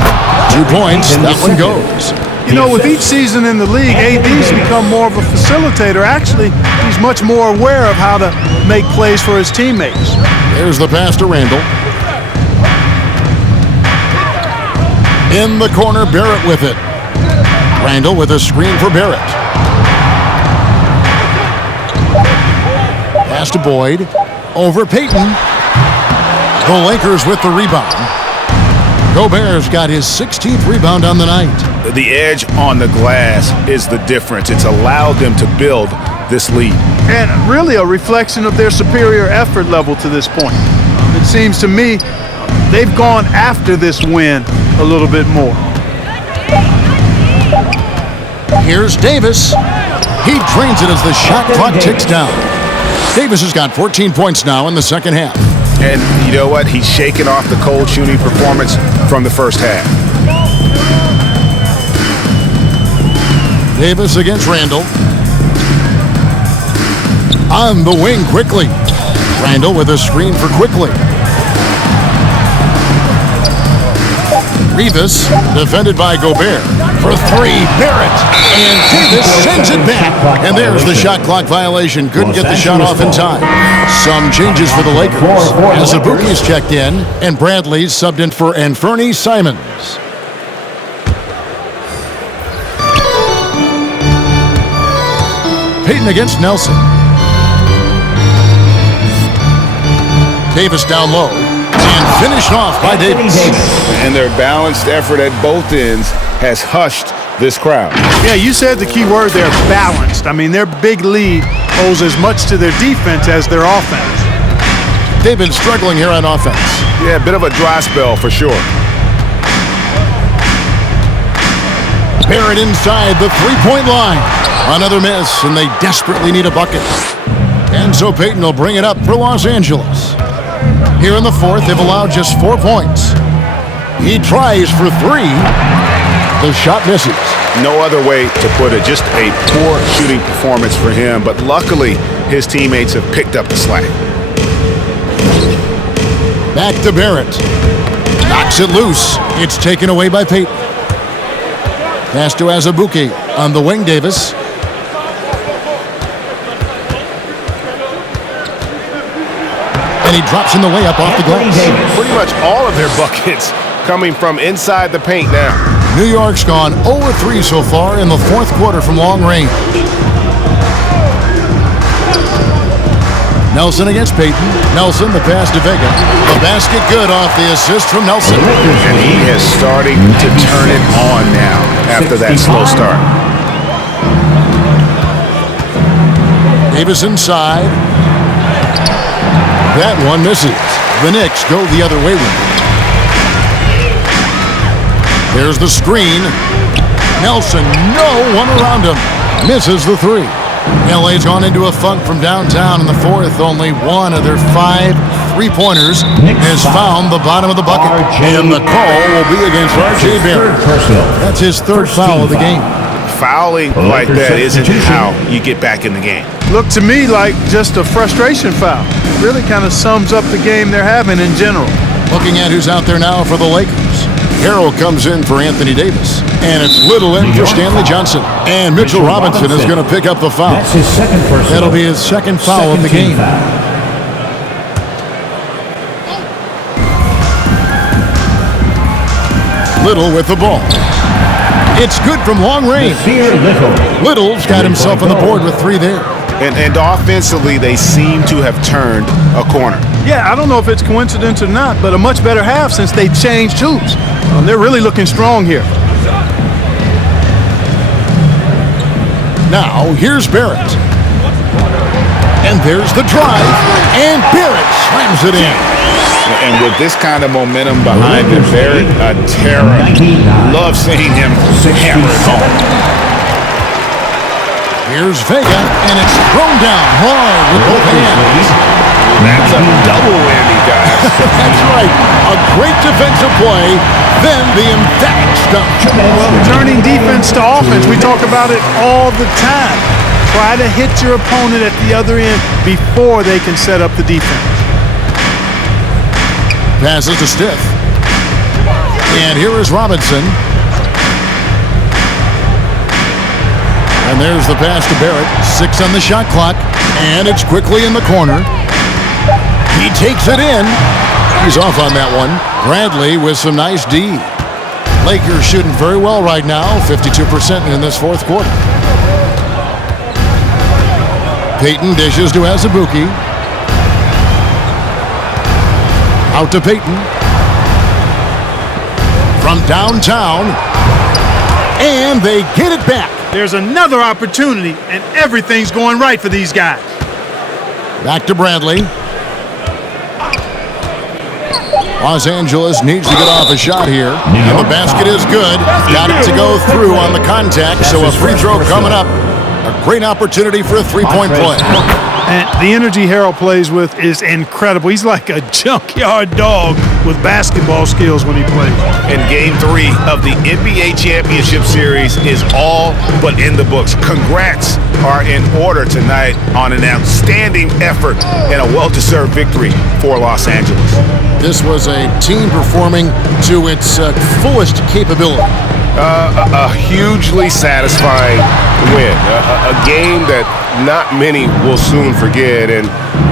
2 points, that one goes. You know, with each season in the league, AD's become more of a facilitator. Actually, he's much more aware of how to make plays for his teammates. There's the pass to Randall. In the corner, Barrett with it. Randall with a screen for Barrett. Pass to Boyd. Over Payton. The Lakers with the rebound. Gobert's got his 16th rebound on the night. The edge on the glass is the difference. It's allowed them to build this lead. And really a reflection of their superior effort level to this point. It seems to me they've gone after this win a little bit more. Here's Davis. He drains it as the shot clock ticks down. Davis has got 14 points now in the second half. And you know what? He's shaking off the cold shooting performance from the first half. Davis against Randall. On the wing quickly. Randall with a screen for Quickly. Rivas defended by Gobert. For three, Barrett. And Davis sends it back. And there's the shot clock violation. Couldn't get the shot off in time. Some changes for the Lakers. As Abuki's checked in, and Bradley's subbed in for Anferny Simons. Payton against Nelson. Davis down low. And finished off by Davis. And their balanced effort at both ends has hushed this crowd. Yeah, you said the key word there, balanced. I mean, their big lead owes as much to their defense as their offense. They've been struggling here on offense. Yeah, a bit of a dry spell for sure. Barrett inside the three-point line. Another miss, and they desperately need a bucket. And so Payton will bring it up for Los Angeles. Here in the fourth, they've allowed just 4 points. He tries for three. The shot misses. No other way to put it. Just a poor shooting performance for him. But luckily, his teammates have picked up the slack. Back to Barrett. Knocks it loose. It's taken away by Payton. Pass to Azubuike on the wing, Davis. And he drops in the layup off the glass. Pretty much all of their buckets coming from inside the paint now. New York's gone 0-3 so far in the fourth quarter from long range. Nelson against Payton. Nelson, the pass to Vega. The basket good off the assist from Nelson. And he is starting to turn it on now after that slow start. Davis inside. That one misses. The Knicks go the other way with it. There's the screen. Nelson, no one around him. Misses the three. LA's gone into a funk from downtown in the fourth. Only one of their 5 3-pointers has found the bottom of the bucket. And the call will be against R.J. Barrett. That's his third foul of the game. Fouling like that isn't how you get back in the game. Looked to me like just a frustration foul. Really kind of sums up the game they're having in general. Looking at who's out there now for the Lakers. Harrell comes in for Anthony Davis. And it's Little in for Stanley Johnson. And Mitchell Robinson is going to pick up the foul. That's his second personal. That'll be his second foul of the game. Little with the ball. It's good from long range. Little's got himself on the board with 3 there. And offensively, they seem to have turned a corner. Yeah, I don't know if it's coincidence or not, but a much better half since they changed hoops. They're really looking strong here. Now, here's Barrett. And there's the drive. And Barrett slams it in. And with this kind of momentum behind him, Barrett, a terror. Love seeing him hammer it home. Here's Vega, and it's thrown down hard with both hands. That's a double whammy, guys. That's right. A great defensive play, then the emphatic stuff. Well, turning defense to offense, we talk about it all the time. Try to hit your opponent at the other end before they can set up the defense. Passes to Stiff. And here is Robinson. And there's the pass to Barrett. 6 on the shot clock. And it's quickly in the corner. He takes it in. He's off on that one. Bradley with some nice D. Lakers shooting very well right now. 52% in this fourth quarter. Payton dishes to Azubuike. Out to Payton. From downtown. And they get it back. There's another opportunity, and everything's going right for these guys. Back to Bradley. Los Angeles needs to get off a shot here. And the basket is good. Got it to go through on the contact, so a free throw coming up. A great opportunity for a 3-point play. And the energy Harrell plays with is incredible. He's like a junkyard dog with basketball skills when he plays. And Game 3 of the NBA Championship Series is all but in the books. Congrats are in order tonight on an outstanding effort and a well-deserved victory for Los Angeles. This was a team performing to its fullest capability. A hugely satisfying win. A game that not many will soon forget. And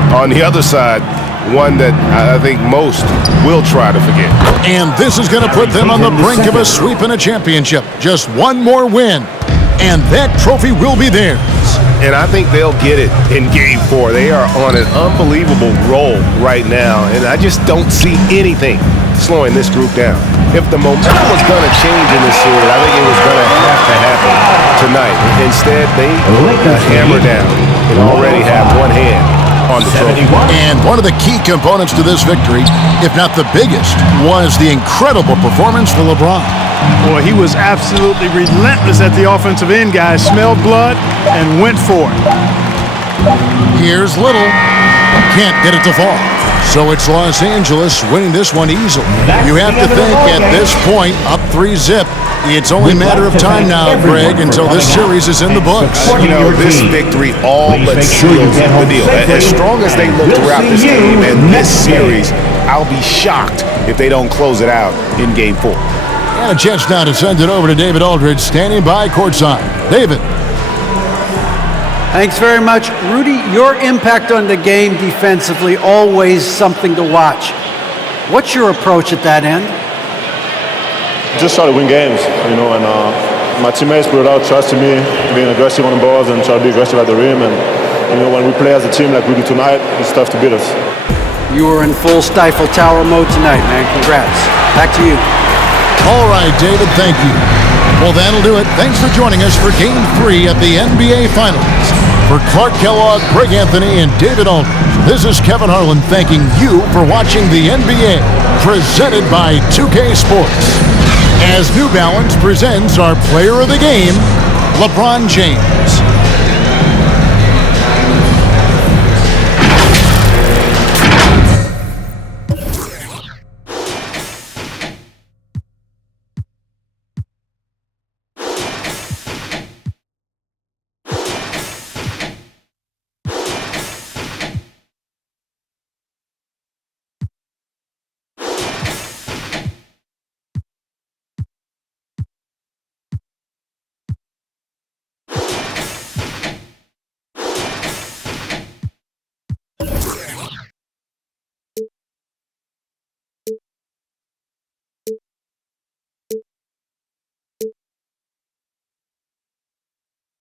on the other side, one that I think most will try to forget. And this is going to put them on the brink of a sweep and a championship. Just one more win, and that trophy will be theirs. And I think they'll get it in Game 4. They are on an unbelievable roll right now, and I just don't see anything slowing this group down. If the momentum was going to change in this series, I think it was going to have to happen tonight. Instead, they hammer down and already have one hand on the trophy. And one of the key components to this victory, if not the biggest, was the incredible performance for LeBron. Boy, he was absolutely relentless at the offensive end, guys. Smelled blood and went for it. Here's Little. Can't get it to fall. So it's Los Angeles winning this one easily. You have to think at this point, up 3-0, it's only a matter of time now, Greg, until this series is in the books. You know, this victory all but seals the deal. As strong as they look throughout this game and this series, I'll be shocked if they don't close it out in Game 4. And a chance now to send it over to David Aldridge, standing by courtside. David. Thanks very much. Rudy, your impact on the game defensively, always something to watch. What's your approach at that end? Just try to win games, you know, and my teammates put it out, trusting me, being aggressive on the balls and try to be aggressive at the rim. And, you know, when we play as a team like we do tonight, it's tough to beat us. You were in full Stifle Tower mode tonight, man. Congrats. Back to you. All right, David, thank you. Well, that'll do it. Thanks for joining us for Game 3 at the NBA Finals. For Clark Kellogg, Greg Anthony, and David Aldridge, this is Kevin Harlan thanking you for watching the NBA, presented by 2K Sports. As New Balance presents our player of the game, LeBron James.